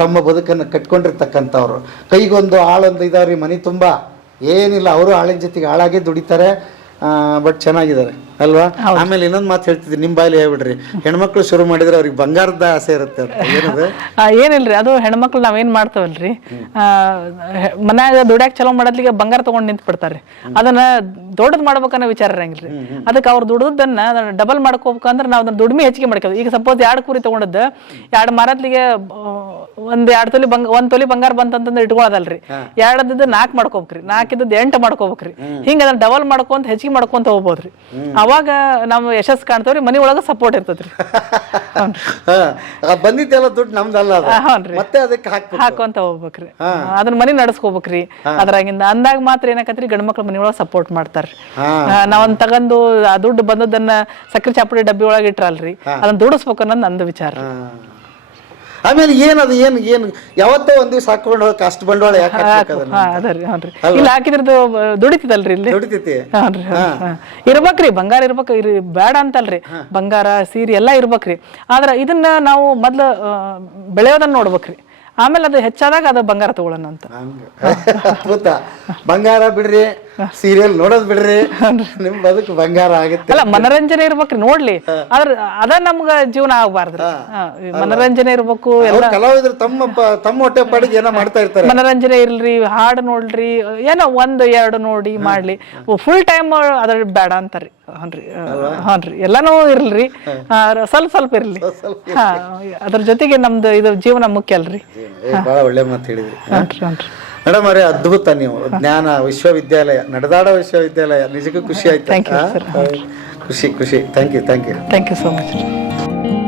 ತಮ್ಮ ಬದುಕನ್ನು ಕಟ್ಕೊಂಡಿರ್ತಕ್ಕಂಥವ್ರು. ಕೈಗೊಂದು ಆಳೊಂದು ಇದಾವ್ರಿ ಮನೆ ತುಂಬ. ಏನಿಲ್ಲ, ಅವರು ಆಳಿನ ಜೊತೆಗೆ ಆಳಾಗೆ ದುಡಿತಾರೆ. ಬಟ್ ಚೆನ್ನಾಗಿದ್ದಾರೆ. ಅಲ್ವಾ? ಆಮೇಲೆ ಇನ್ನೊಂದು ಮಾತು ಹೇಳ್ತಿದ್ವಿ ನಿಮ್ಮ ಬಾಯಲ್ಲಿ ಹೇಳ್ಬಿಡ್ರಿ. ಹೆಣ್ಮಕ್ಳು ಶುರು ಮಾಡಿದ್ರೆ ಅವ್ರಿಗೆ ಬಂಗಾರದ ಆಸೆ ಇರುತ್ತೆ ಏನದು? ಏನಿಲ್ರಿ ಅದು ಹೆಣ್ಮಕ್ಳು ನಾವೇನ್ ಮಾಡ್ತೇವಲ್ರಿ? ಮನ್ಯಾಗ ದುಡ್ಯಾಕ್ ಚಲೋ ಮಾಡದ್ಲಿಗೆ ಬಂಗಾರ ತಗೊಂಡ್ ನಿಂತ್ ಬಿಡ್ತಾರ್ರಿ. ಅದನ್ನ ದೊಡ್ಡದ್ ಮಾಡ್ಬೇಕನ್ನೋ ವಿಚಾರ ಇರಂಗಿಲ್ರಿ. ಅದಕ್ಕೆ ಅವ್ರು ದುಡ್ದನ್ನ ಡಬಲ್ ಮಾಡ್ಕೋಬೇಕಂದ್ರೆ ನಾವು ಅದನ್ನ ದುಡಿಮೆ ಹೆಚ್ಚಿಗೆ ಮಾಡ್ಕೋದು ಈಗ ಸಪೋಸ್ ಎರಡು ಕುರಿ ತಗೊಂಡದ್ದು ಎರಡು ಮಾರತ್ಲಿಗೆ ಒಂದ್ ಎರಡ್ ತೊಲಿ ಬಂಗ ಒಂದ್ ತೊಲಿ ಬಂಗಾರ ಬಂತಂತಂದ್ರೆ ಇಟ್ಕೊಳ್ಳೋದಲ್ರಿ ಎರಡದ್ದು ನಾಲ್ಕು ಮಾಡ್ಕೋಬೇಕ್ರಿ ನಾಲ್ಕಿದ್ದು ಎಂಟು ಮಾಡ್ಕೋಬೇಕ್ರಿ. ಹಿಂಗ ಅದನ್ನ ಡಬಲ್ ಮಾಡ್ಕೊಂತ ಹೆಚ್ಚಿಗೆ ಮಾಡ್ಕೊಂತ ಹೋಗ್ಬೋದ್ರಿ. ಅವಾಗ ನಾವು ಯಶಸ್ ಕಾಣ್ತೇವ್ರಿ ಮನಿ ಒಳಗ ಸಪೋರ್ಟ್ ಇರ್ತದ್ರಿ. ಬಂದಿದ್ದೆಲ್ಲ ದುಡ್ಡು ನಮ್ದಲ್ಲ ಅದು. ಮತ್ತೆ ಅದಕ್ಕೆ ಹಾಕೊಂತ ಹೋಗ್ಬೇಕ್ರಿ. ಅದನ್ನ ಮನಿ ನಡ್ಸ್ಕೋಬೇಕ್ರಿ. ಅದ್ರಾಗಿಂದ ಅಂದಾಗ ಮಾತ್ರ ಏನಾಕತ್ರಿ ಗಂಡ್ಮಕ್ಳು ಒಳಗೆ ಸಪೋರ್ಟ್ ಮಾಡ್ತಾರ್ರಿ. ಹಾ. ತಗೊಂಡು ಆ ದುಡ್ಡು ಬಂದದನ್ನ ಸಕ್ಕರೆ ಚಾಪುಡಿ ಡಬ್ಬಿ ಒಳಗೆ ಇಟ್ರಲ್ರಿ. ಅದನ್ನ ದುಡಿಸ್ಬೇಕು ಅನ್ನೋದು ನಂದು ವಿಚಾರ. ಆಮೇಲೆ ಏನದು ಏನು ಏನು ಯಾವತ್ತೋ ಒಂದ್ ದಿವ್ಸ ಹಾಕೊಂಡು ಅಷ್ಟು ಬಂಡವಾಳ ಯಾಕೆ ಹಾಕ್ಬೇಕು ಅದನ್ನ? ಅದರಿ ಹ್ಞೂನ್ರಿ ಇಲ್ಲಿ ಹಾಕಿದ್ರದ್ದು ದುಡಿತಿದಲ್ರಿ ಇಲ್ಲಿ? ದುಡಿತೈತಿ ಹ್ಞೂನ್ರಿ. ಇರ್ಬೇಕ್ರಿ ಬಂಗಾರ ಇರ್ಬೇಕು ಇರ್ ಬೇಡ ಅಂತಲ್ರಿ. ಬಂಗಾರ ಸೀರೆ ಎಲ್ಲಾ ಇರ್ಬೇಕ್ರಿ. ಆದ್ರ ಇದನ್ನ ನಾವು ಮೊದ್ಲು ಆ, ಬೆಳೆಯೋದನ್ನ ನೋಡ್ಬೇಕ್ರಿ. ಆಮೇಲೆ ಅದು ಹೆಚ್ಚಾದಾಗ ಅದು ಬಂಗಾರ ತಗೊಳ್ಳೋಣ ಅಂತ. ಹಂಗ. ಅದ್ಭುತ. ಬಂಗಾರ ಬಿಡ್ರಿ ಸೀರಿಯಲ್ ನೋಡೋದ್ ಬಿಡ್ರಿ. ನಿಮ್ ಬದುಕು ಬಂಗಾರ ಆಗುತ್ತೆ. ಅಲ್ಲ ಮನರಂಜನೆ ಇರ್ಬೇಕ್ರಿ ನೋಡ್ಲಿ. ಆದ್ರ ಅದ ನಮ್ಗ ಜೀವನ ಆಗ್ಬಾರ್ದ್ರಿ. ಮನರಂಜನೆ ಇರ್ಬೇಕು ಎಲ್ಲ. ಕಲಾವಿದ್ರು ತಮ್ಮ ತಮ್ಮ ಹೊಟ್ಟೆ ಪಾಡಿಗೆ ಏನೋ ಮಾಡ್ತಾ ಇರ್ತಾರೆ. ಮನರಂಜನೆ ಇರ್ಲಿ ಹಾಡು ನೋಡ್ರಿ ಏನೋ ಒಂದ್ ಎರಡು ನೋಡಿ ಮಾಡ್ಲಿ. ಫುಲ್ ಟೈಮ್ ಅದ್ರ ಬೇಡ ಅಂತಾರ್ರಿ. ಹನ್ರಿ ಹನ್ರಿ. ಎಲ್ಲಾನು ಇರ್ಲ್ರಿ ಆ, ಸ್ವಲ್ಪ ಸ್ವಲ್ಪ ಇರ್ಲಿ. ಹಾ ಅದ್ರ ಜೊತೆಗೆ ನಮ್ದು ಇದು ಜೀವನ ಮುಖ್ಯ ಅಲ್ರಿ. ಬಹಳ ಒಳ್ಳೆ ಮಾತು ಹೇಳಿದ್ರಿ. ಹನ್ರಿ ಹನ್ರಿ. ಮೇಡಮ್ ಅವರೇ ಅದ್ಭುತ ನೀವು. ಜ್ಞಾನ ವಿಶ್ವವಿದ್ಯಾಲಯ ನಡೆದಾಡ ವಿಶ್ವವಿದ್ಯಾಲಯ. ನಿಜಕ್ಕೂ ಖುಷಿ ಆಯ್ತು? ಖುಷಿ ಖುಷಿ. Thank you thank you thank you so much